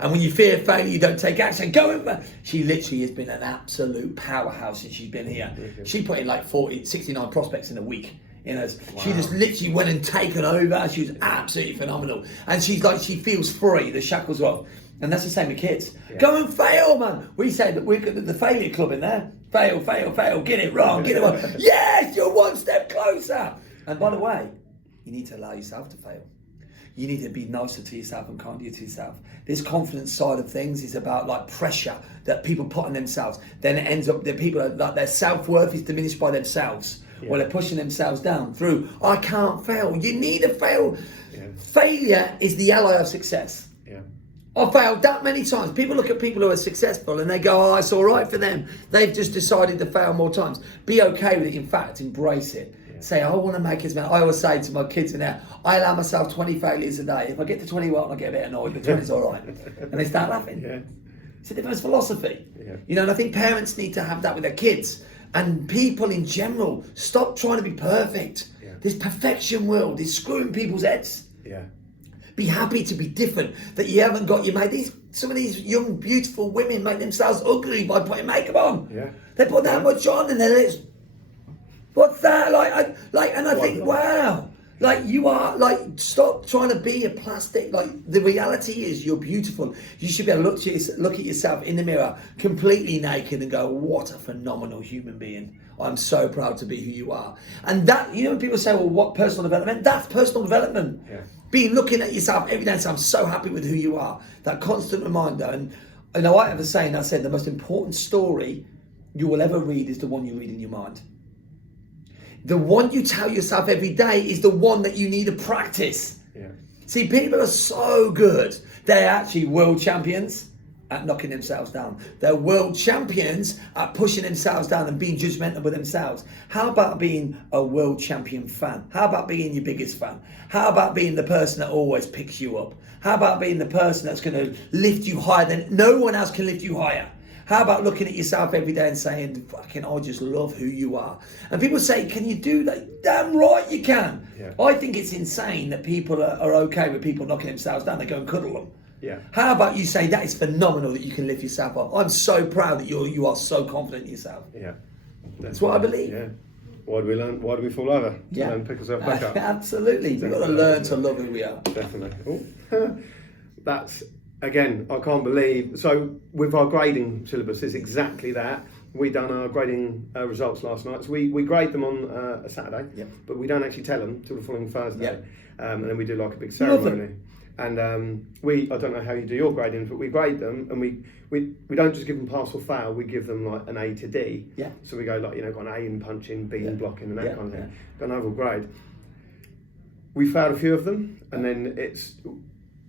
And when you fear failure, you don't take action. Go and..." She literally has been an absolute powerhouse since she's been here. She put in like 69 prospects in a week. You know, she just literally went and taken over. She was absolutely phenomenal. And she's like, she feels free. The shackles are off. And that's the same with kids. Yeah. Go and fail, man. We say that we've got the failure club in there. Fail, fail, fail. Get it wrong, get it wrong. Yes, you're one step closer. And by the way, you need to allow yourself to fail. You need to be nicer to yourself and kinder to yourself. This confidence side of things is about like pressure that people put on themselves. Then it ends up that people are like their self-worth is diminished by themselves. Yeah. Well, they're pushing themselves down through, "I can't fail." You need to fail. Yeah. Failure is the ally of success. Yeah. I've failed that many times. People look at people who are successful and they go, "Oh, it's all right for them. They've just decided to fail more times." Be okay with it. In fact, embrace it. Say, "I want to make as many." I always say to my kids in there, I allow myself 20 failures a day. If I get to 21, I get a bit annoyed, but 20 is all right. And they start laughing. Yeah. It's a different philosophy. Yeah. You know, and I think parents need to have that with their kids. And people in general, stop trying to be perfect. Yeah. This perfection world is screwing people's heads. Yeah. Be happy to be different, that you haven't got your mate. Some of these young, beautiful women make themselves ugly by putting makeup on. Yeah. They put that much on and they're like, "What's that?" And I think, wow, like you are, like, stop trying to be a plastic. Like the reality is, you're beautiful. You should be able to look at yourself in the mirror, completely naked, and go, "What a phenomenal human being! I'm so proud to be who you are." And that, you know, when people say, "Well, what personal development?" That's personal development. Yeah. Be looking at yourself every day and say, "I'm so happy with who you are." That constant reminder. And you know, I have a saying that said, the most important story you will ever read is the one you read in your mind. The one you tell yourself every day is the one that you need to practice. Yeah. See, people are so good. They're actually world champions, at knocking themselves down. They're world champions at pushing themselves down and being judgmental with themselves. How about being a world champion fan? How about being your biggest fan? How about being the person that always picks you up? How about being the person that's going to lift you higher than no one else can lift you higher? How about looking at yourself every day and saying, fucking, I just love who you are? And people say, can you do that? Damn right you can. Yeah. I think it's insane that people are okay with people knocking themselves down. They go and cuddle them. Yeah. How about you say that is phenomenal that you can lift yourself up? I'm so proud that you are so confident in yourself. Yeah. That's what I believe. Yeah. Why do we learn? Why do we fall over? Yeah. And pick ourselves back up. Absolutely. We've got to learn to love who we are. Definitely. Oh. That's, again, I can't believe. So with our grading syllabus, it's exactly that. We done our grading results last night. So we grade them on a Saturday, Yep. but we don't actually tell them till the following Thursday. Yep. And then we do like a big Lovely. ceremony. And I don't know how you do your grading, but we grade them, and we don't just give them pass or fail. We give them like an A to D. Yeah. So we go like, got an A in punching, B in blocking, and that Yeah, kind of thing. yeah. Got an overall grade. We failed a few of them, and then it's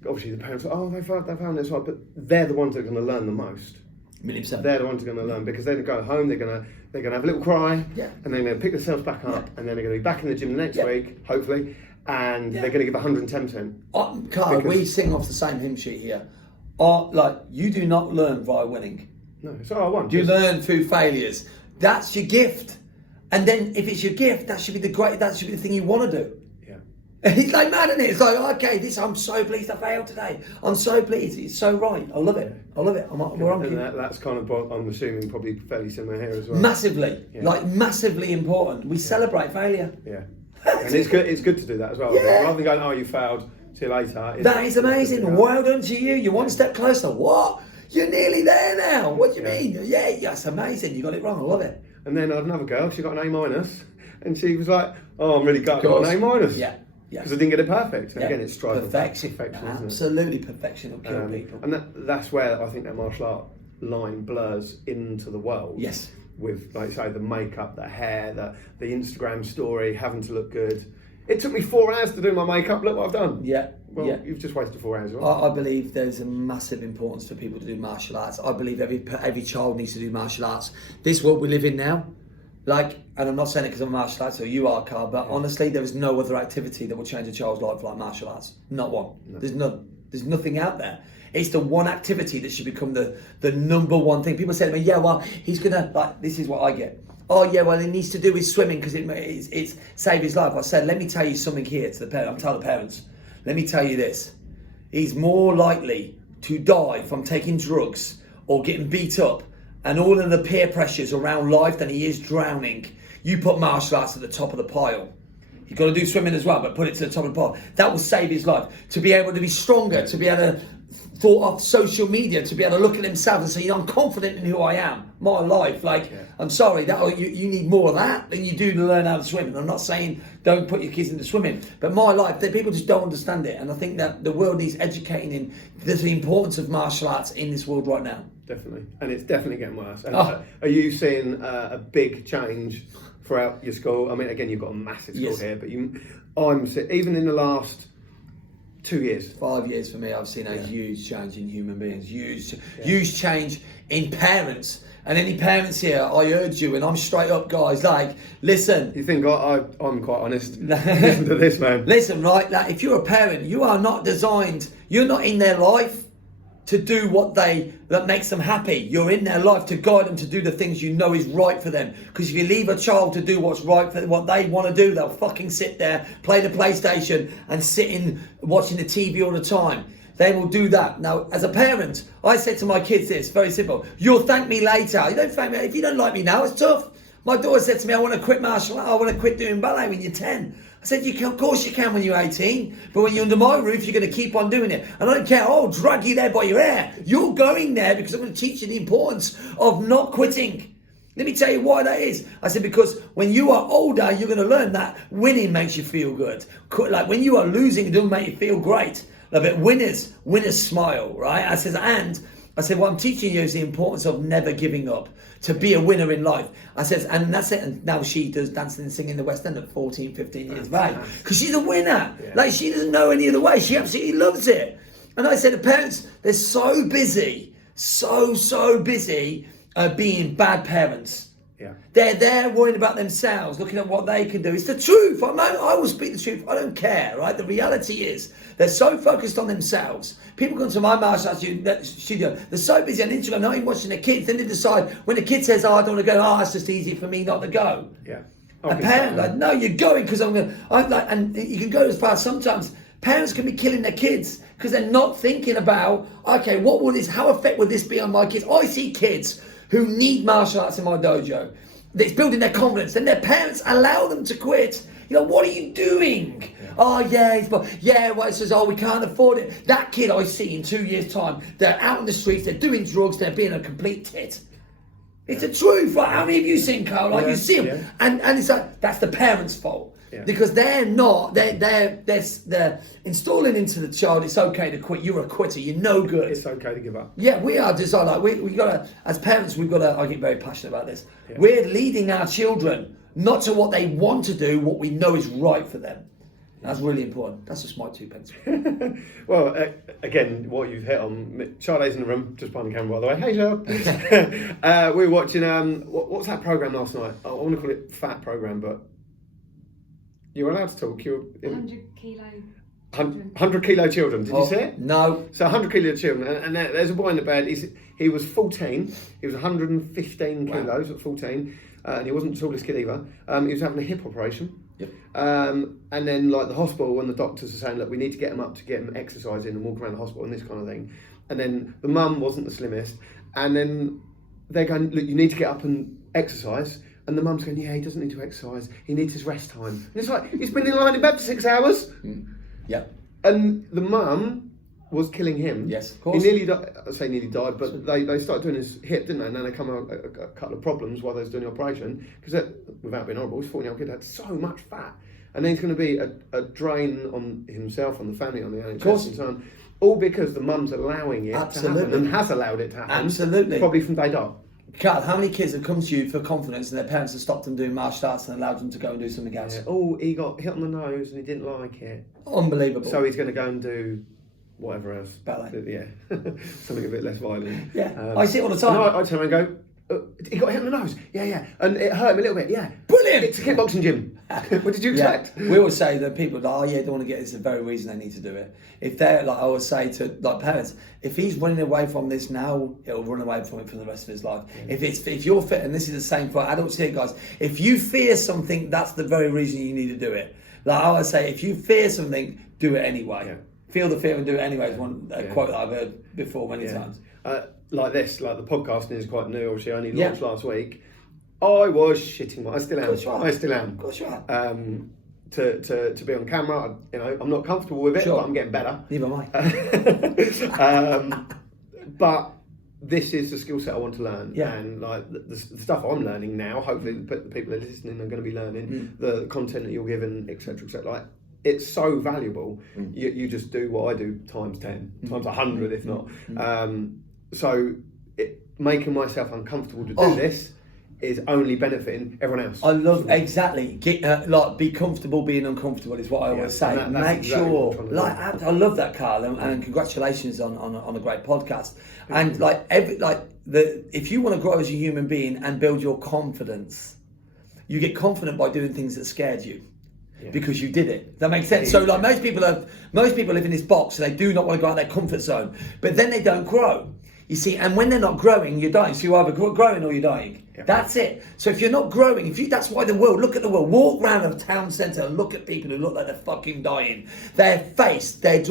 obviously the parents. Oh, they found this right, but they're the ones that are going to learn the most. 1,000,000%. They're the ones that are going to learn, because they're going to go home. They're going to have a little cry, Yeah. and then they're going to pick themselves back up, and then they're going to be back in the gym the next Yeah. week, hopefully, and Yeah. they're going to give 110%. Carl, Because- we sing off the same hymn sheet here. You do not learn via winning. No, it's all I want. You Just- learn through failures. That's your gift. And then if it's your gift, that should be the thing you want to do. Yeah. It's like mad, isn't it? It's like, okay, I'm so pleased I failed today. I'm so pleased. It's so right. I love it. We're on And cue. that's kind of, I'm assuming, probably fairly similar here as well. Massively. Yeah. Massively important. We celebrate failure. Yeah. And it's good to do that as well. Yeah. Rather than going, oh, you failed, see you later. That is amazing. Well done to you. You're one step closer. What? You're nearly there now. What do you mean? Yeah, that's amazing. You got it wrong. I love it. And then I had another girl, she got an A minus, and she was like, oh, I'm really gutted I got an A minus. Yeah. Because I didn't get it perfect. And Yeah. again, it's striving for Perfection. perfection, isn't it? Absolutely, perfection will kill people. And that's where I think that martial art line blurs into the world. Yes. With, like you say, the makeup, the hair, the Instagram story, having to look good. It took me 4 hours to do my makeup. Look what I've done. Yeah. Well, yeah. you've just wasted 4 hours, right? I believe there's a massive importance for people to do martial arts. I believe every child needs to do martial arts. This world we live in now, and I'm not saying it because I'm a martial artist, or you are, Carl, but honestly, there is no other activity that will change a child's life like martial arts. Not one. No. There's nothing out there. It's the one activity that should become the number one thing. People say to me, yeah, well, he's gonna, this is what I get. Oh yeah, well, he needs to do his swimming because it's save his life. I said, let me tell you something here to the parents. I'm telling the parents, let me tell you this. He's more likely to die from taking drugs or getting beat up and all of the peer pressures around life than he is drowning. You put martial arts at the top of the pile. You've got to do swimming as well, but put it to the top of the pile. That will save his life. To be able to be stronger, to be able to thought off social media, to be able to look at himself and say, I'm confident in who I am, my life. I'm sorry, that you need more of that than you do to learn how to swim. And I'm not saying don't put your kids into swimming, but my life, people just don't understand it. And I think that the world needs educating in the importance of martial arts in this world right now. Definitely, and it's definitely getting worse. And are you seeing a big change throughout your school? I mean, again, you've got a massive school here, but even in the last 2 years, 5 years for me, I've seen a huge change in human beings, huge change in parents. And any parents here, I urge you, and I'm straight up, guys, listen. You think I'm quite honest? Listen to this, man. Listen, right, if you're a parent, you are not designed, you're not in their life to do that makes them happy. You're in their life to guide them to do the things you know is right for them. Because if you leave a child to do what's right for what they want to do, they'll fucking sit there, play the PlayStation and sit in watching the TV all the time. They will do that. Now, as a parent, I said to my kids this, very simple. You'll thank me later. You don't thank me. If you don't like me now, it's tough. My daughter said to me, I want to quit martial art. I want to quit doing ballet when you're 10. I said, of course you can when you're 18, but when you're under my roof, you're going to keep on doing it. And I don't care, I'll drag you there by your hair. You're going there because I'm going to teach you the importance of not quitting. Let me tell you why that is. I said, because when you are older, you're going to learn that winning makes you feel good. When you are losing, it doesn't make you feel great. But winners smile, right? I said, what I'm teaching you is the importance of never giving up, to be a winner in life. I said, and that's it. And now she does dancing and singing in the West End at 14, 15 years of age. Because she's a winner. Yeah. She doesn't know any other way. She absolutely loves it. And I said, the parents, they're so busy so busy being bad parents. Yeah. They're worrying about themselves, looking at what they can do. It's the truth. I will speak the truth. I don't care, right? The reality is they're so focused on themselves. People come to my martial arts studio. They're so busy on Instagram, not even watching their kids. Then they decide when the kid says, "Oh, I don't want to go." "Oh, it's just easy for me not to go." Yeah. A parent like, "No, you're going because I'm going." And you can go as far as sometimes parents can be killing their kids because they're not thinking about, okay, how effect would this be on my kids? I see kids who need martial arts in my dojo. It's building their confidence, and their parents allow them to quit. What are you doing? Yeah. "Oh, it says, oh, we can't afford it." That kid I see in 2 years' time, they're out in the streets, they're doing drugs, they're being a complete tit. It's the truth, right? How many of you seen, Carl? Like, you see them, and it's like, that's the parents' fault. Yeah. Because they're installing into the child, it's okay to quit. You're a quitter. You're no good. It's okay to give up. Yeah, we are designed like we gotta, as parents, we've gotta. I get very passionate about this. Yeah. We're leading our children not to what they want to do, what we know is right for them. That's really important. That's just my 2 pence. Well, again, what you've hit on. Charlie's in the room, just behind the camera, by the way. Hey, Charlie. We were watching. What's that program last night? I want to call it Fat Program, but. You're allowed to talk. You're 100 kilo. 100 kilo children. Did you see it? No. So 100 kilo children, and there's a boy in the bed. He was 14. He was 115 kilos at 14, and he wasn't the tallest kid either. He was having a hip operation. Yep. And then like the hospital, when the doctors are saying, look, we need to get him up to get him exercising and walk around the hospital and this kind of thing. And then the mum wasn't the slimmest, and then they're going, look, you need to get up and exercise. And the mum's going, yeah, he doesn't need to exercise. He needs his rest time. And it's like, he's been lying in bed for 6 hours. Yeah. And the mum was killing him. Yes, of course. He nearly died. I say nearly died, but they started doing his hip, didn't they? And then they come out a couple of problems while they was doing the operation. Because without being horrible, his 14-year-old kid had so much fat. And then he's going to be a drain on himself, on the family, on the NHS and so on. All because the mum's allowing it to happen and has allowed it to happen. Absolutely. Probably from day dot. Carl, how many kids have come to you for confidence and their parents have stopped them doing martial arts and allowed them to go and do something else? Yeah. Oh, he got hit on the nose and he didn't like it. Unbelievable. So he's going to go and do whatever else. Ballet. Yeah. Something a bit less violent. Yeah. I see it all the time. I turn around and go, he got hit on the nose. Yeah. And it hurt him a little bit. Yeah. Brilliant. It's a kickboxing gym. What did you expect? We always say that people are they don't want to get it. It's the very reason they need to do it. If they're like, I always say to like parents, if he's running away from this now, he'll run away from it for the rest of his life. Yeah. If you're fit, and this is the same for adults here, guys. If you fear something, that's the very reason you need to do it. Like I always say, if you fear something, do it anyway. Yeah. Feel the fear and do it anyway is one quote that I've heard before many times. Like the podcasting is quite new. Obviously, I only launched last week. I was shitting. I still am. I still am. Of course you are. To be on camera, I'm not comfortable with it, but I'm getting better. Neither am I. But this is the skill set I want to learn, yeah. And like the stuff I'm learning now, hopefully the people that are listening are going to be learning the content that you're given, etc. Like it's so valuable. You just do what I do times 10, times 100, if not. So making myself uncomfortable to do this is only benefiting everyone else. I love exactly be comfortable being uncomfortable is what I always say. Make sure, I love that, Carl, and congratulations on a great podcast. And if you want to grow as a human being and build your confidence, you get confident by doing things that scared you. Yeah. Because you did it. That makes sense. So like most people live in this box, so they do not want to go out of their comfort zone, but then they don't grow. You see, and when they're not growing, you're dying. So you're either growing or you're dying. Yep. That's it. So if you're not growing, that's why the world, look at the world, walk around a town centre and look at people who look like they're fucking dying. Their face, they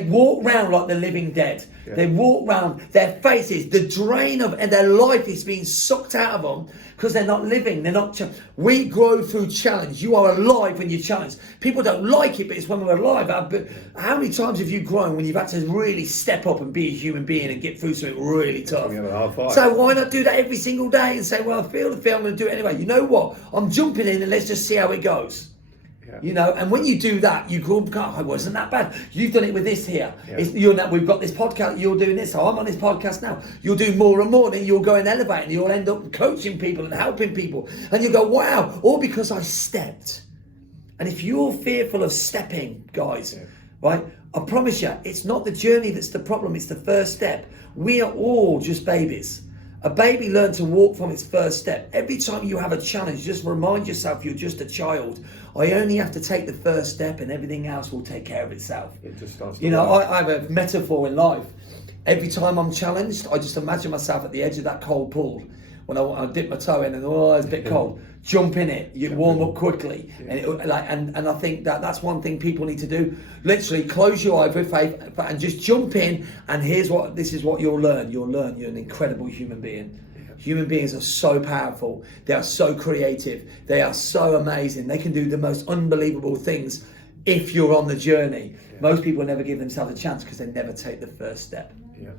walk around like the living dead. Yeah. They walk around, their faces, the drain of and their life is being sucked out of them because they're not living. They're not. We grow through challenge. You are alive when you challenge. People don't like it, but it's when we're alive. But how many times have you grown when you've had to really step up and be a human being and get through something really tough? So why not do that every single day and say, well, I feel the fear, I'm going to do it anyway. You know what? I'm jumping in and let's just see how it goes. Yeah. And when you do that, you go, God, it wasn't that bad. You've done it with this here. Yeah. We've got this podcast, you're doing this, so I'm on this podcast now. You'll do more and more, then you'll go and elevate, and you'll end up coaching people and helping people. And you go, wow, all because I stepped. And if you're fearful of stepping, guys, right? I promise you, it's not the journey that's the problem, it's the first step. We are all just babies. A baby learns to walk from its first step. Every time you have a challenge, just remind yourself you're just a child. I only have to take the first step and everything else will take care of itself. It just starts. I have a metaphor in life. Every time I'm challenged, I just imagine myself at the edge of that cold pool. When I dip my toe in and it's a bit cold, jump in it. You warm up quickly, and I think that's one thing people need to do. Literally, close your eyes with faith and just jump in. And this is what you'll learn. You'll learn you're an incredible human being. Human beings are so powerful. They are so creative. They are so amazing. They can do the most unbelievable things if you're on the journey. Most people never give themselves a chance because they never take the first step. Yeah.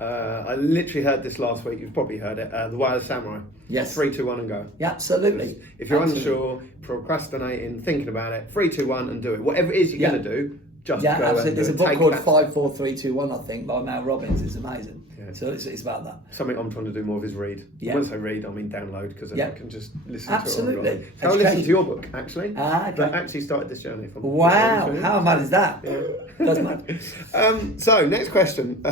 I literally heard this last week. You've probably heard it. The Wireless Samurai. Yes. 3, 2, 1, and go. Yeah, absolutely. If you're Absolutely. unsure, procrastinating, thinking about it, 3, 2, 1, and do it. Whatever it is you're going to do, just go absolutely. and There's do a it. book Take called that- 5, 4, 3, 2, 1, I think, by Mel Robbins. It's amazing. Yeah. So it's about that. Something I'm trying to do more of is read. Yeah. When I say read, I mean download, because then I can just listen Absolutely. to it. Absolutely. I listened to your book, actually. Okay. But actually started this journey. From Wow, how mad is that? Yeah. That's mad. So, next question.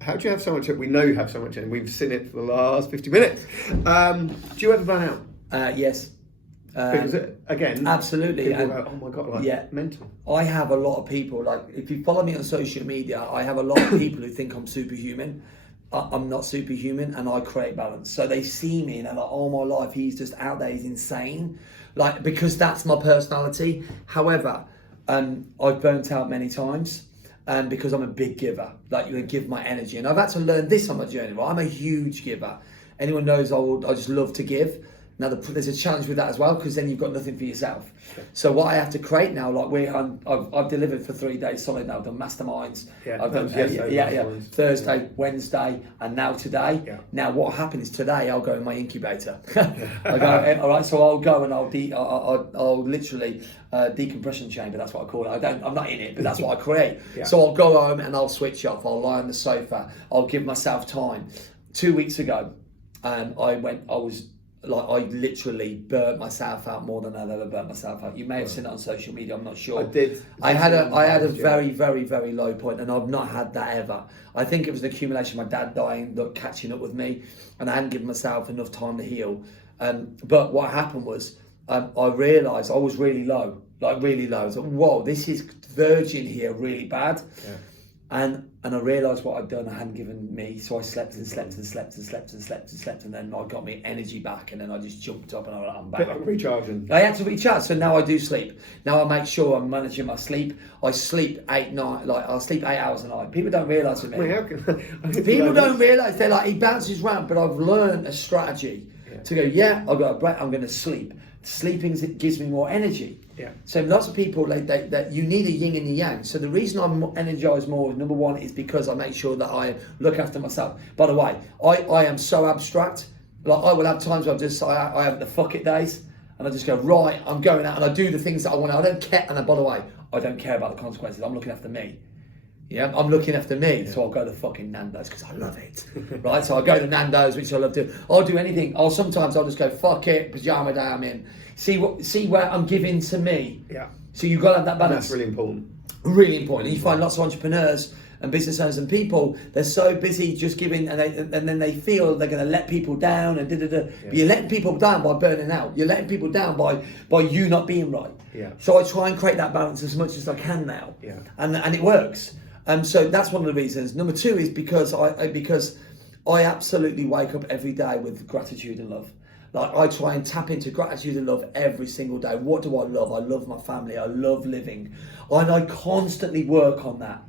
How do you have so much? We know you have so much, and we've seen it for the last 50 minutes. Do you ever burn out? Yes. Because again, absolutely. people And, go, oh my god, mental. I have a lot of people, like if you follow me on social media, I have a lot of people who think I'm superhuman. I'm not superhuman, and I create balance. So they see me and they're like, oh my life, he's just out there, he's insane. Like, because that's my personality. However, I've burnt out many times. Because I'm a big giver, like you give my energy, and I've had to learn this on my journey. Right? I'm a huge giver. Anyone knows I just love to give. Now there's a challenge with that as well, because then you've got nothing for yourself. So what I have to create now, like I've delivered for 3 days solid now. I've done masterminds. Yeah, I've done Thursday, Wednesday, and now today. Yeah. Now what happens today? I'll go in my incubator. I go, all right. So I'll go and I'll literally decompression chamber. That's what I call it. I'm not in it, but that's what I create. Yeah. So I'll go home and I'll switch off. I'll lie on the sofa. I'll give myself time. 2 weeks ago, I literally burnt myself out more than I've ever burnt myself out. You may have seen it on social media, I'm not sure. I did. I had a very, very, very low point, and I've not had that ever. I think it was an accumulation of my dad dying, catching up with me, and I hadn't given myself enough time to heal. But what happened was, I realised I was really low, like really low. I was like, whoa, this is verging here really bad. Yeah. And I realised what I'd done, I hadn't given me, so I slept and slept and slept and slept and slept and slept, and then I got me energy back, and then I just jumped up and I'm back. Bit like recharging. I had to recharge, so now I do sleep. Now I make sure I'm managing my sleep. I sleep 8 hours a night. People don't realise it. People don't realise, they're like, he bounces around, but I've learned a strategy to go, I've got a break, I'm going to sleep. Sleeping gives me more energy. Yeah. So lots of people, that you need a yin and a yang. So the reason I'm energized more, number one, is because I make sure that I look after myself. By the way, I am so abstract. Like I will have times where I have the fuck it days, and I just go, right, I'm going out and I do the things that I want. I don't care. And by the way, I don't care about the consequences. I'm looking after me. Yeah, I'm looking after me, so I'll go to fucking Nando's because I love it, right? So I'll go to Nando's, which I love to. I'll do anything. Sometimes I'll just go, fuck it, pajama day I'm in. See where I'm giving to me. Yeah. So you've got to have that balance. That's really important. Really important. And you find lots of entrepreneurs and business owners and people, they're so busy just giving, and then they feel they're going to let people down and da-da-da. Yeah. But you're letting people down by burning out. You're letting people down by you not being right. Yeah. So I try and create that balance as much as I can now. Yeah. And it works. So that's one of the reasons. Number two is because I absolutely wake up every day with gratitude and love. Like I try and tap into gratitude and love every single day. What do I love? I love my family. I love living. And I constantly work on that,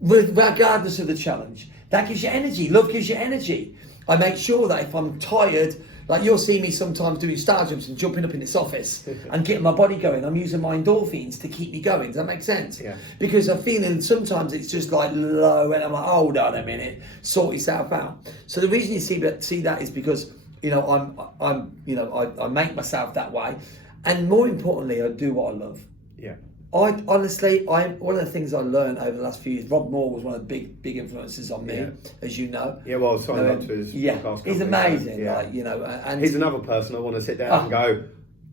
regardless of the challenge. That gives you energy. Love gives you energy. I make sure that if I'm tired, like you'll see me sometimes doing star jumps and jumping up in this office and getting my body going. I'm using my endorphins to keep me going. Does that make sense? Yeah. Because I'm feeling sometimes it's just like low, and I'm like, hold on a minute, sort yourself out. So the reason you see that is because I make myself that way, and more importantly, I do what I love. Yeah. I honestly, one of the things I learned over the last few years, Rob Moore was one of the big influences on me, as you know. Yeah, well, I was signed up to his podcast he's company, amazing. so, and he's another person I want to sit down and go,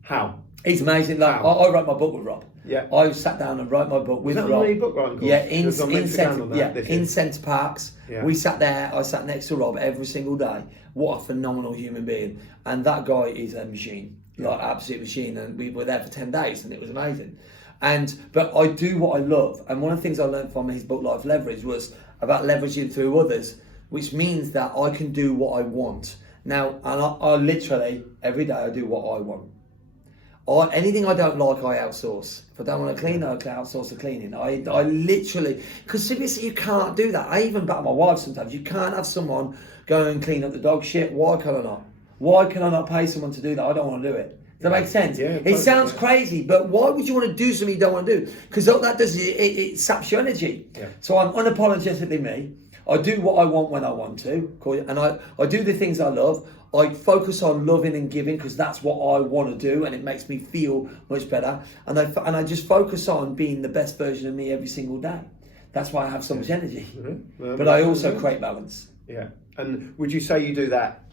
how? He's amazing. Like, Wow. I wrote my book with Rob. Yeah. I sat down and wrote my book with Was that Rob. on the book writing course? Yeah, in Because I'm meant to go on that this year. Centre Parks. Yeah. We sat there. I sat next to Rob every single day. What a phenomenal human being! And that guy is a machine, like absolute machine. And we were there for 10 days, and it was amazing. But I do what I love. And one of the things I learned from his book Life Leverage was about leveraging through others, which means that I can do what I want. Now, and I literally every day I do what I want. Anything I don't like, I outsource. If I don't want to clean, I can outsource the cleaning. I literally, because seriously, you can't do that. I even battle my wife sometimes. You can't have someone go and clean up the dog shit. Why can I not? Why can I not pay someone to do that? I don't want to do it. Does that make sense? Yeah, it sounds crazy, but why would you want to do something you don't want to do? Because all that does is it saps your energy. Yeah. So I'm unapologetically me. I do what I want when I want to, and I do the things I love. I focus on loving and giving because that's what I want to do, and it makes me feel much better. And I just focus on being the best version of me every single day. That's why I have so much energy. Mm-hmm. But I also create balance. Yeah. And would you say you do that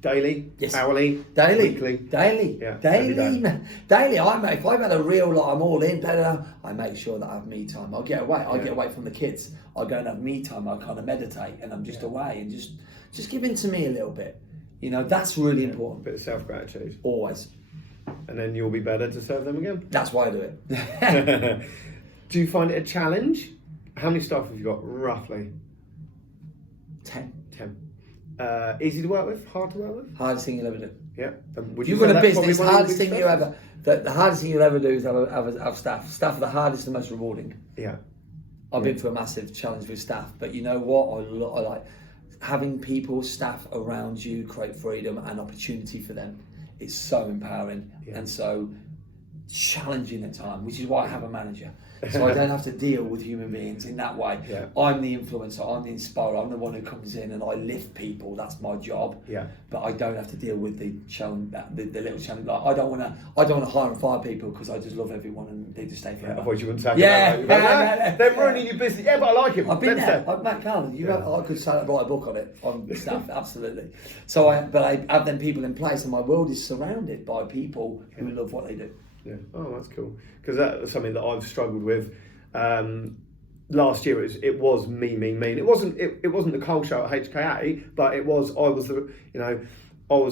daily? Yes. Hourly? Daily. Weekly? Daily. Yeah, Daily. every day. Daily. If I've had a real I'm all in, I make sure that I have me time. I'll get away. I'll get away from the kids. I'll go and have me time. I kind of meditate and I'm just away and just give in to me a little bit. You know, that's really important. A bit of self-gratitude. Always. And then you'll be better to serve them again. That's why I do it. Do you find it a challenge? How many staff have you got, roughly? 10. 10. Easy to work with? Hard to work with? Hardest thing you'll ever do. Yeah. Would You say run a that's business, probably one of hardest the thing big you stresses? ever, the hardest thing you'll ever do is have staff. Staff are the hardest and most rewarding. Yeah. I've been through a massive challenge with staff, but you know what? I like having people, staff around you, create freedom and opportunity for them. It's so empowering and so challenging at times, which is why I have a manager. So I don't have to deal with human beings in that way. Yeah. I'm the influencer, I'm the inspirer, I'm the one who comes in and I lift people. That's my job. Yeah. But I don't have to deal with the challenge, the little challenge. Like, I don't want to hire and fire people because I just love everyone and they just stay forever. Otherwise you wouldn't say Yeah. they're ruining your business. Yeah, but I like him. I've been Let's there. Matt Carlin, I could write a book on it, on stuff, absolutely. So I have them people in place, and my world is surrounded by people who love what they do. Yeah. Oh, that's cool. Because that's something that I've struggled with. Last year it was me. It wasn't the Cole show at HKA, but I was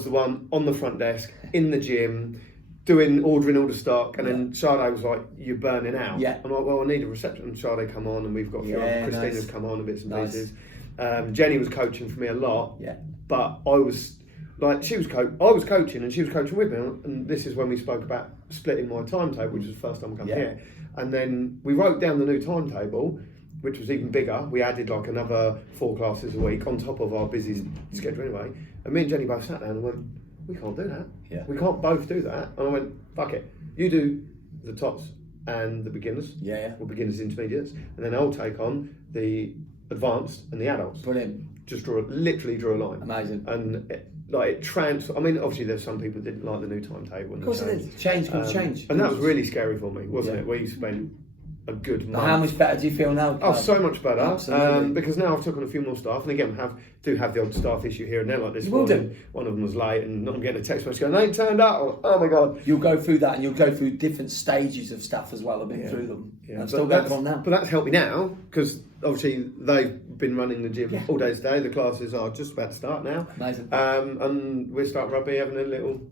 the one on the front desk in the gym, ordering all the stock, and then Sade was like, "You're burning out." Yeah. I'm like, "Well, I need a reception." And Sade come on, and we've got a few other Christina's come on, and bits and pieces. Jenny was coaching for me a lot. Yeah. But I was like, I was coaching, and she was coaching with me, and this is when we spoke about splitting my timetable, which was the first time I come here. And then we wrote down the new timetable, which was even bigger. We added like another 4 classes a week on top of our busy schedule anyway. And me and Jenny both sat down and went, we can't do that. Yeah. We can't both do that. And I went, fuck it. You do the tops and the beginners. Yeah. Or beginners, intermediates. And then I'll take on the advanced and the adults. Brilliant. Just literally draw a line. Amazing. And obviously there's some people that didn't like the new timetable. Of course it is. Change will change. And that was really scary for me, wasn't it? We spent a good month. How much better do you feel now? Oh, so much better. Absolutely. Because now I've taken a few more staff, and again, do have the odd staff issue here and there, like this You will morning. do. One of them was late, and I'm getting a text message going, "They ain't turned up." Oh my god! You'll go through that, and you'll go through different stages of stuff as well. I've been through them. Yeah, I'm still going on now. But that's helped me now because obviously they've been running the gym all day today. The classes are just about to start now. Amazing. And we'll start Rugby having a little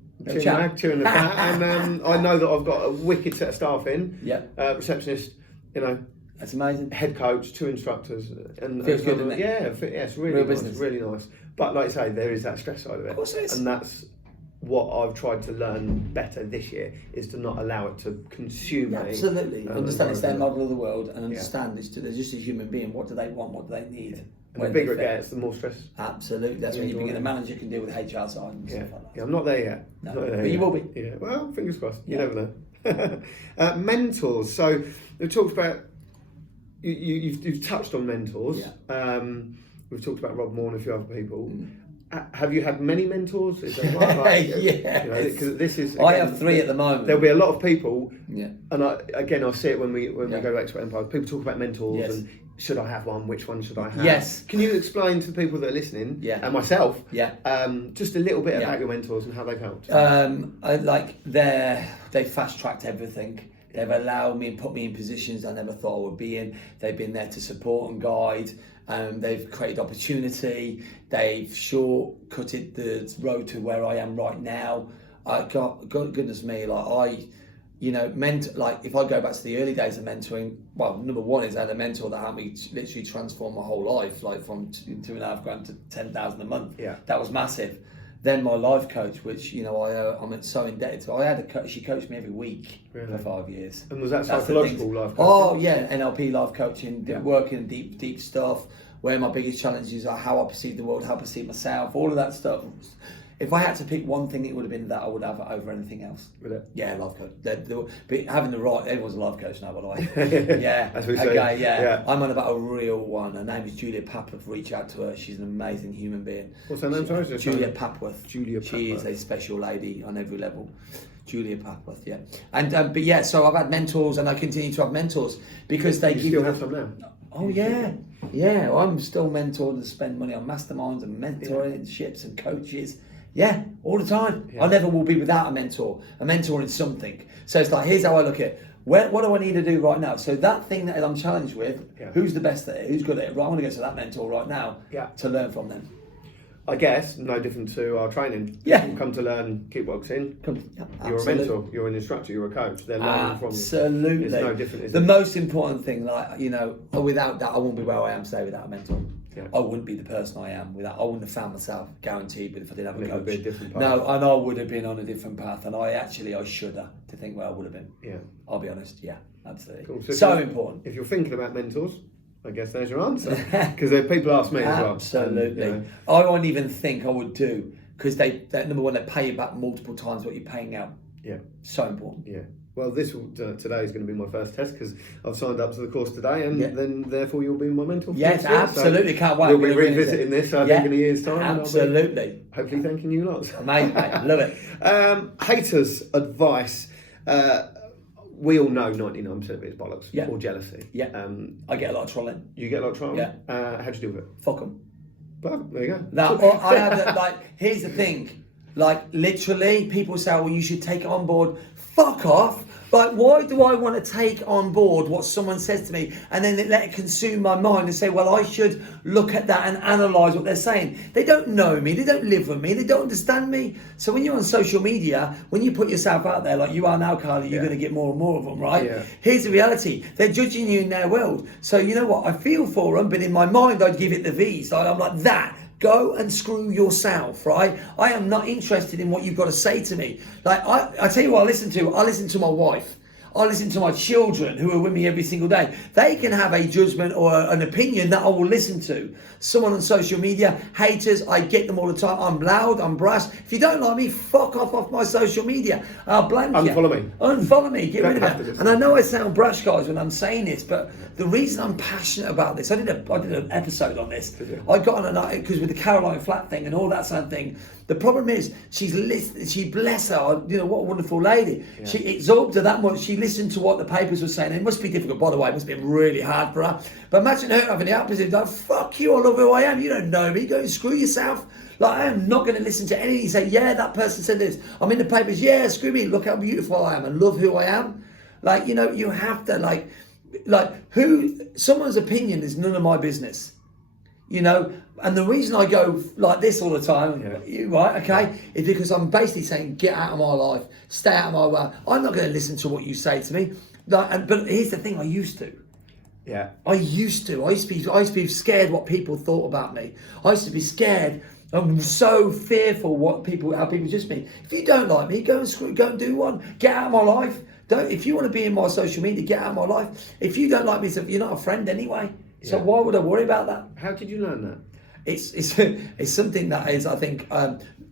chat. chewing the fat, and I know that I've got a wicked set of staff in. Yeah. Receptionist, That's amazing. head coach, 2 instructors, and Feels good, doesn't it? Yeah, it's really Real nice, business. really nice. But like I say, there is that stress side of it. Of course there is. And that's what I've tried to learn better this year, is to not allow it to consume me. Absolutely. Understand it's their model of the world, and Yeah. understand they're just a human being. What do they want? What do they need? And the bigger it gets, the more stress. Absolutely. That's when you begin. A manager can deal with HR side and Yeah. stuff like that. Yeah, I'm not there yet. No, Not there but you yet. will be. Yeah. Well, fingers crossed. You Yeah. never know. Mentors. So we've talked about you've touched on mentors. Yeah. We've talked about Rob Moore and a few other people. have you had many mentors? Is that right? Like, Yeah. You know, 'cause this is. I have 3 at the moment. There'll be a lot of people. Yeah. And I see it when we go to Expert Empire. People talk about mentors Yes. and should I have one? Which one should I have? Yes. Can you explain to the people that are listening and myself? Just a little bit about your mentors and how they've helped. They fast tracked everything. They've allowed me and put me in positions I never thought I would be in. They've been there to support and guide. They've created opportunity. They've shortcutted the road to where I am right now. God goodness me, if I go back to the early days of mentoring, well, number one is I had a mentor that helped me literally transform my whole life, like from $2.5 grand to 10,000 a month. Yeah, that was massive. Then my life coach, which I'm so indebted to. I had a coach. She coached me every week for 5 years. And was that psychological life coaching? Oh yeah, NLP life coaching, working deep stuff. Where my biggest challenges are how I perceive the world, how I perceive myself, all of that stuff. If I had to pick one thing, it would have been that I would have it over anything else. Would it? Yeah, life coach. But having the right, everyone's a life coach now, by the way. Yeah. That's what you say. Yeah. I'm on about a real one. Her name is Julia Papworth. Reach out to her. She's an amazing human being. What's her name? Sorry, Julia Papworth. Julia She Papworth. is a special lady on every level. Julia Papworth, yeah. And so I've had mentors, and I continue to have mentors because they give. You still have some now? Oh yeah. Well, I'm still mentored and spend money on masterminds and mentorships and coaches. Yeah, all the time. I never will be without a mentor in something. So it's like, here's how I look at it. What do I need to do right now? So that thing that I'm challenged with, who's the best at it? Who's good at it? Right, I want to go to that mentor right now to learn from them. I guess no different to our training. Yeah. People come to learn kickboxing. You're a mentor, you're an instructor, you're a coach. They're learning from you. Absolutely. It's no different, is the it? most important thing, without that, I wouldn't be where I am today without a mentor. Yeah. I wouldn't be the person I am without. I wouldn't have found myself, guaranteed, but if I didn't have a coach. Be a different path. No, and I would have been on a different path, and I shudder to think where I would have been. Yeah. I'll be honest. Yeah, absolutely. Cool. So important. If you're thinking about mentors, I guess there's your answer. Because people ask me as well. Absolutely. I won't even think I would do, because they number one, they pay you back multiple times what you're paying out. Yeah. So important. Yeah. Well, today is going to be my first test because I've signed up to the course today, and then therefore you'll be my mentor. Yes, absolutely. So can't wait. We'll be revisiting this, I think, in a year's time. Absolutely. Hopefully, thanking you lots. Mate, love it. Haters' advice. We all know 99% of it is bollocks or jealousy. Yeah. I get a lot of trolling. You get a lot of trolling? Yeah. How do you deal with it? Fuck them. Well, there you go. I have here's the thing. Literally, people say, well, you should take it on board. Fuck off. Why do I want to take on board what someone says to me and then let it consume my mind and say, well, I should look at that and analyse what they're saying? They don't know me, they don't live with me, they don't understand me. So when you're on social media, when you put yourself out there like you are now, Carly, you're going to get more and more of them, right? Yeah. Here's the reality. They're judging you in their world. So you know what? I feel for them, but in my mind, I'd give it the V's. I'm like, that. Go and screw yourself, right? I am not interested in what you've got to say to me. I tell you what I listen to. I listen to my wife. I listen to my children who are with me every single day. They can have a judgment or an opinion that I will listen to. Someone on social media, haters, I get them all the time. I'm loud, I'm brash. If you don't like me, fuck off my social media. I'll blank you. Unfollow me, get rid of it. And I know I sound brash, guys, when I'm saying this, but the reason I'm passionate about this, I did an episode on this. I got on because with the Caroline Flack thing and all that sort of thing, the problem is she bless her, what a wonderful lady. Yeah. She absorbed her that much. She listened to what the papers were saying. It must be difficult, by the way. It must have been really hard for her. But imagine her having the opposite. Fuck you, I love who I am. You don't know me. Go and screw yourself. I am not going to listen to anything you say. Yeah, that person said this. I'm in the papers. Yeah, screw me. Look how beautiful I am and love who I am. You have to someone's opinion is none of my business. And the reason I go like this all the time, right, okay, is because I'm basically saying, get out of my life, stay out of my way. I'm not going to listen to what you say to me. But here's the thing, I used to. Yeah. I used to be scared what people thought about me. I used to be scared. I'm so fearful how people judge me. If you don't like me, go and do one. Get out of my life. If you want to be in my social media, get out of my life. If you don't like me, you're not a friend anyway. So why would I worry about that? How did you learn that? It's something that is, I think,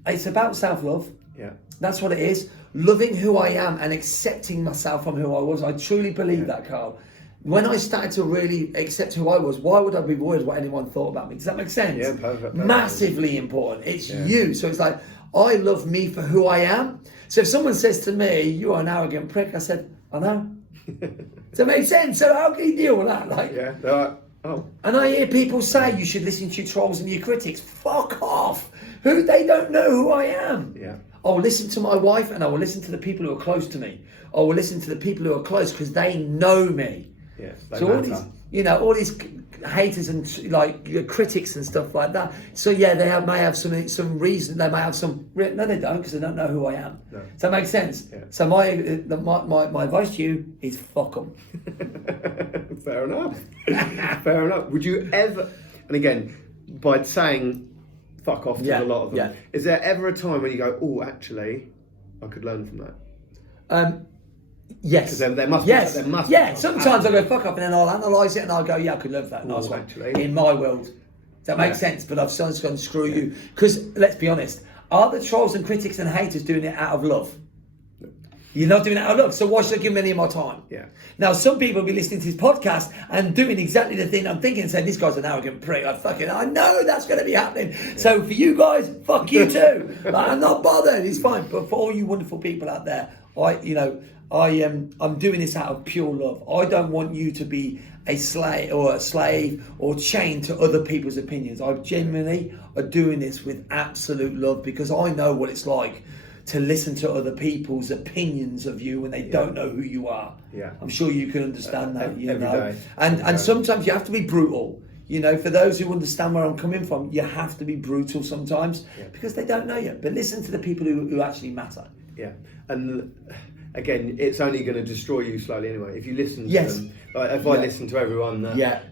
it's about self-love. Yeah. That's what it is. Loving who I am and accepting myself from who I was. I truly believe that, Carl. when I started to really accept who I was, why would I be worried what anyone thought about me? Does that make sense? Yeah, perfect. Massively important. It's you. So it's like, I love me for who I am. So if someone says to me, "You are an arrogant prick," I said, "I know." Does that make sense? So how can you deal with that? Like, Yeah, they're like, oh. And I hear people say you should listen to your trolls and your critics. Fuck off. They don't know who I am. Yeah. I will listen to my wife, and I will listen to the people who are close to me. I will listen to the people who are close because they know me. Yes, So all these haters and like critics and stuff like that. So yeah, may have some reason. They may have some. No, they don't, because they don't know who I am. No. Does that make sense? Yeah. So my advice to you is fuck them. Fair enough. Fair enough. Would you ever? And again, by saying fuck off to a lot of them, is there ever a time when you go, "Oh, actually, I could learn from that"? Yes. There must be. Yeah. Sometimes I go fuck up, and then I'll analyse it, and I'll go, "Yeah, I could love that." Nice one. Actually, in my world, does that make sense? But I've sometimes gone, screw you, because let's be honest, are the trolls and critics and haters doing it out of love? You're not doing it out of love, so why should I give them any of my time? Yeah. Now, some people will be listening to this podcast and doing exactly the thing I'm thinking, saying, "This guy's an arrogant prick." I know that's going to be happening. Yeah. So for you guys, fuck you too. Like, I'm not bothered. It's fine. But for all you wonderful people out there, I'm doing this out of pure love. I don't want you to be a slave or chained to other people's opinions. I genuinely are doing this with absolute love, because I know what it's like to listen to other people's opinions of you when they don't know who you are. Yeah. I'm sure you can understand that. Every day. And sometimes you have to be brutal. For those who understand where I'm coming from, you have to be brutal sometimes, because they don't know you. But listen to the people who actually matter. Yeah. And again, it's only going to destroy you slowly anyway. If you listen to them, like if I listen to everyone that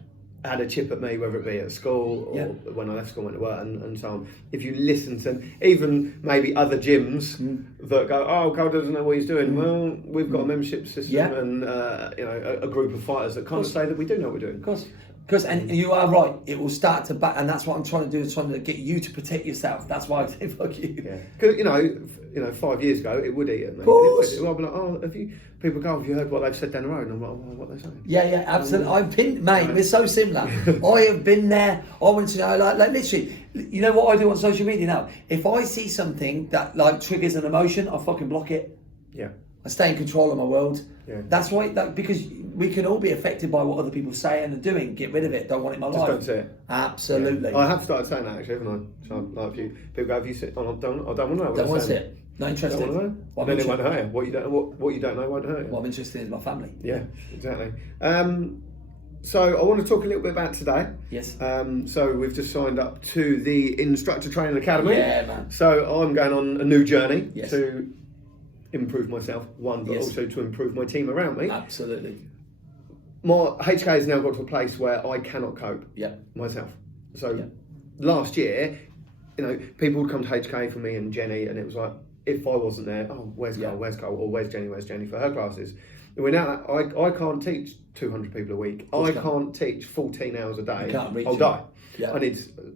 had a chip at me, whether it be at school or when I left school, went to work, and so on. If you listen to even maybe other gyms that go, "Oh, Carl doesn't know what he's doing." Well, we've got a membership system and a group of fighters that kind of say that we do know what we're doing. Of course. Because, and you are right, it will start to back, and that's what I'm trying to do, is trying to get you to protect yourself. That's why I say fuck you. Yeah, because 5 years ago it would eat at me. Of course. I'd be like, "Oh, people go, have you heard what they've said down the road?" And I'm like, "Oh, what are they saying?" Yeah, absolutely. I've been, mate. We're so similar. I have been there. I went to like literally. You know what I do on social media now? If I see something that like triggers an emotion, I fucking block it. Yeah. I stay in control of my world. Yeah. That's why, because we can all be affected by what other people say and are doing. Get rid of it. Don't want it in my life. Just don't see it. Absolutely. Yeah. I have started saying that actually, haven't I? So, like, if people go, "Have you seen?" I don't want to know. Don't want to see it. Not interested. Don't want to know. And then it won't hurt you. What you don't know won't hurt you. What I'm interested in is my family. Yeah, exactly. So I want to talk a little bit about today. Yes. So we've just signed up to the Instructor Training Academy. Yeah, man. So I'm going on a new journey Yes. to improve myself, but also to improve my team around me. Absolutely. My HK has now got to a place where I cannot cope myself. So last year, people would come to HK for me and Jenny, and it was like, if I wasn't there, "Oh, where's Cole, or where's Jenny for her classes?" And we're now, I can't teach 200 people a week. I can't teach 14 hours a day. I'll die. Yeah. I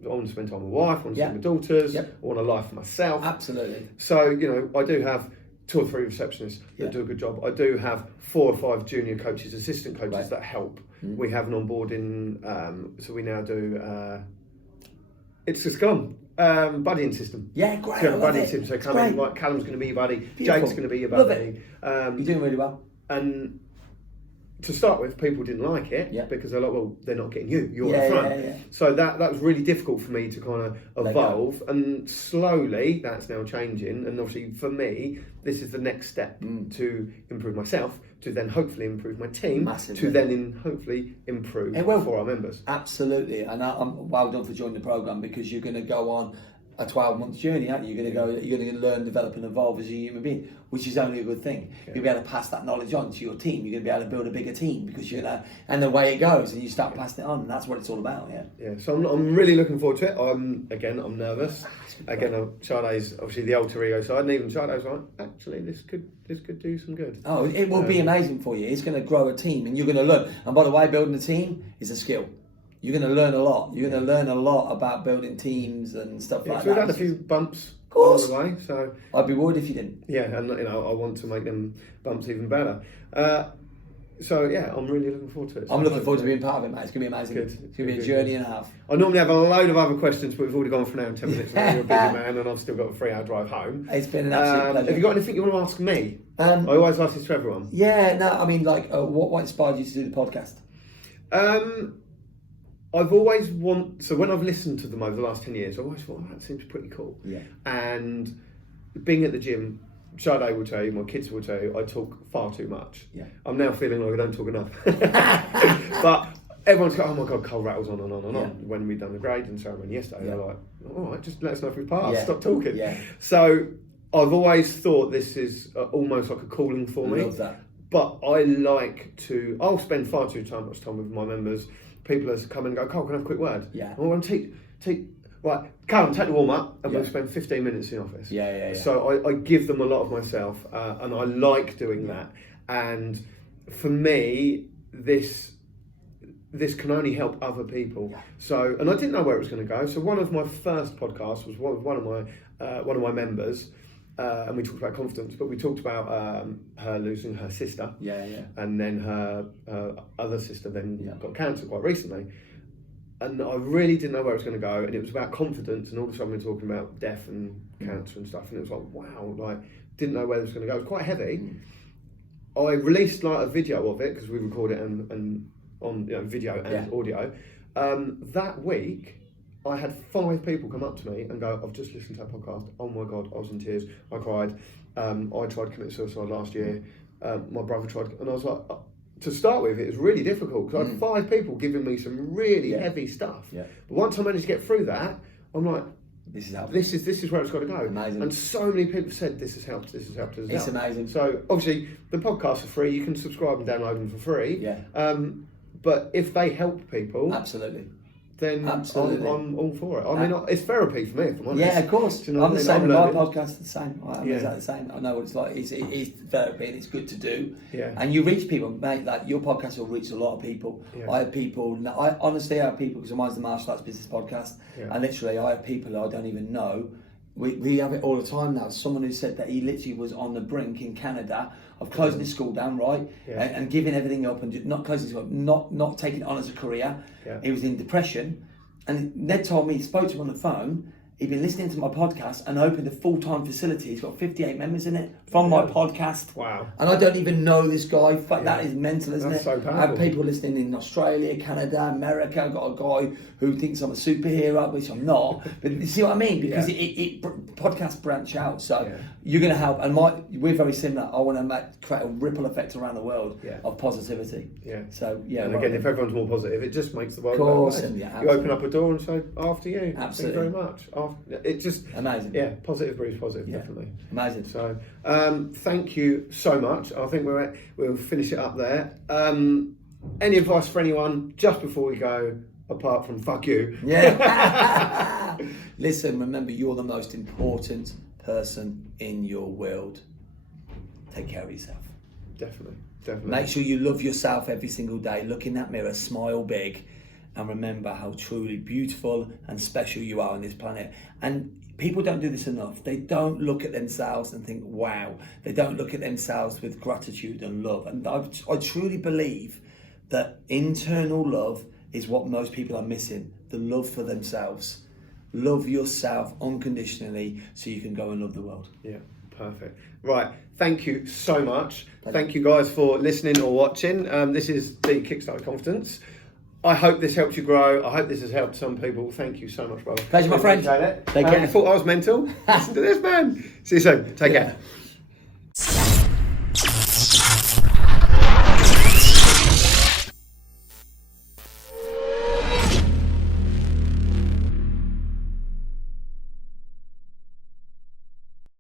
want to spend time with my wife, I want to spend with my daughters, I want a life for myself. Absolutely. So, I do have 2 or 3 receptionists that do a good job. I do have 4 or 5 junior coaches, assistant coaches that help. We have an onboarding, so we now do, it's just gone. Buddying system. Yeah, great. So buddying system. So Callum's going to be your buddy. Beautiful. Jake's going to be your buddy. You're doing really well. And to start with, people didn't like it because they're like, "Well, they're not getting you. You're the front." Yeah. So that was really difficult for me to kind of evolve, and slowly that's now changing. And obviously, for me, this is the next step to improve myself, to then hopefully improve my team, to then hopefully improve for our members. Absolutely, and I'm well done for joining the program, because you're going to go on a 12-month journey, aren't you? You're going to learn, develop, and evolve as a human being, which is only a good thing. Yeah. You'll be able to pass that knowledge on to your team. You're going to be able to build a bigger team, because you're going to, and the way it goes, and you start passing it on, and that's what it's all about. Yeah. So I'm really looking forward to it. I'm nervous. Sade's obviously the alter ego side, and even Sade's like, actually, this could do some good. Oh, it will be amazing for you. It's going to grow a team, and you're going to learn. And by the way, building a team is a skill. You're going to learn a lot. You're going to learn a lot about building teams and stuff like that. So we've had a few bumps along the way. So I'd be worried if you didn't. Yeah, and I want to make them bumps even better. So yeah, I'm really looking forward to it. So I'm looking forward to being part of it, mate. It's going to be amazing. Good. It's going to be a journey and a half. I normally have a load of other questions, but we've already gone for an hour and 10 minutes. You're a busy man, and I've still got a 3-hour drive home. It's been an absolute pleasure. Have you got anything you want to ask me? I always ask this to everyone. Yeah, no, I mean, like, what inspired you to do the podcast? I've always so when I've listened to them over the last 10 years, I always thought, oh, that seems pretty cool. Yeah. And being at the gym, Sade will tell you, my kids will tell you, I talk far too much. Yeah. I'm now feeling like I don't talk enough. But everyone's going, oh my God, Cole rattles on and on and on. When we've done the grading ceremony yesterday, they're like, all right, just let us know if we've passed, stop talking. Yeah. So I've always thought this is almost like a calling for me. Love that. But I like I'll spend far too much time with my members. People have come and go, Cole, can I have a quick word? Yeah. I want to teach. Right, Callum, take the warm up, and we'll spend 15 minutes in the office. Yeah. So I give them a lot of myself, and I like doing that. And for me, this can only help other people. Yeah. So, and I didn't know where it was going to go. So one of my first podcasts was one of my members, and we talked about confidence, but we talked about her losing her sister. Yeah. And then her other sister then got cancer quite recently. And I really didn't know where it was going to go, and it was about confidence, and all of a sudden we're talking about death and cancer and stuff, and it was like, wow, like, didn't know where it was going to go. It was quite heavy. I released like a video of it, because we record it and on video and audio. That week, I had 5 people come up to me and go, I've just listened to that podcast, oh my God, I was in tears, I cried, I tried to commit suicide last year, my brother tried, and I was like, to start with, it was really difficult because I had 5 people giving me some really heavy stuff. Yeah. But once I managed to get through that, I'm like, this is where it's got to go. Amazing. And so many people said this has helped. It's amazing. So obviously the podcasts are free. You can subscribe and download them for free. Yeah. But if they help people, absolutely, then I'm all for it. I mean, it's therapy for me, if I'm honest. Yeah, of course. You know I'm the same with my podcast. The same. I'm exactly the same. I know what it's like. It's therapy, and it's good to do. Yeah. And you reach people, mate. Like your podcast will reach a lot of people. Yeah. I have people. I honestly have people because mine's the Martial Arts Business Podcast, and literally I have people I don't even know. We have it all the time now. Someone who said that he literally was on the brink in Canada of closing his school down, right, and giving everything up and just not closing his school, not taking it on as a career. Yeah. He was in depression, and Ned told me he spoke to him on the phone. He'd been listening to my podcast and opened a full-time facility. He's got 58 members in it from my podcast. Wow. And I don't even know this guy. That is mental, isn't That's it? So powerful. I have people listening in Australia, Canada, America. I've got a guy who thinks I'm a superhero, which I'm not. But you see what I mean? Because podcasts branch out. So you're going to help. And we're very similar. I want to create a ripple effect around the world of positivity. Yeah. So, And again, if everyone's more positive, it just makes the world better. Of course. You open up a door and say, after you. Absolutely. Thank you very much. It just amazing. Yeah, positive breeds positive, definitely. Amazing. So, thank you so much. I think we'll finish it up there. Any advice for anyone just before we go, apart from fuck you? Yeah. Listen, remember, you're the most important person in your world. Take care of yourself. Definitely. Make sure you love yourself every single day. Look in that mirror, smile big, and remember how truly beautiful and special you are on this planet. And people don't do this enough. They don't look at themselves and think, wow. They don't look at themselves with gratitude and love. And I truly believe that internal love is what most people are missing. The love for themselves. Love yourself unconditionally so you can go and love the world. Yeah, perfect. Right, thank you so much. Thank you guys for listening or watching. This is the Kickstart Confidence. I hope this helped you grow. I hope this has helped some people. Thank you so much, brother. Pleasure, my friend. Take care. You thought I was mental? Listen to this, man. See you soon. Take care.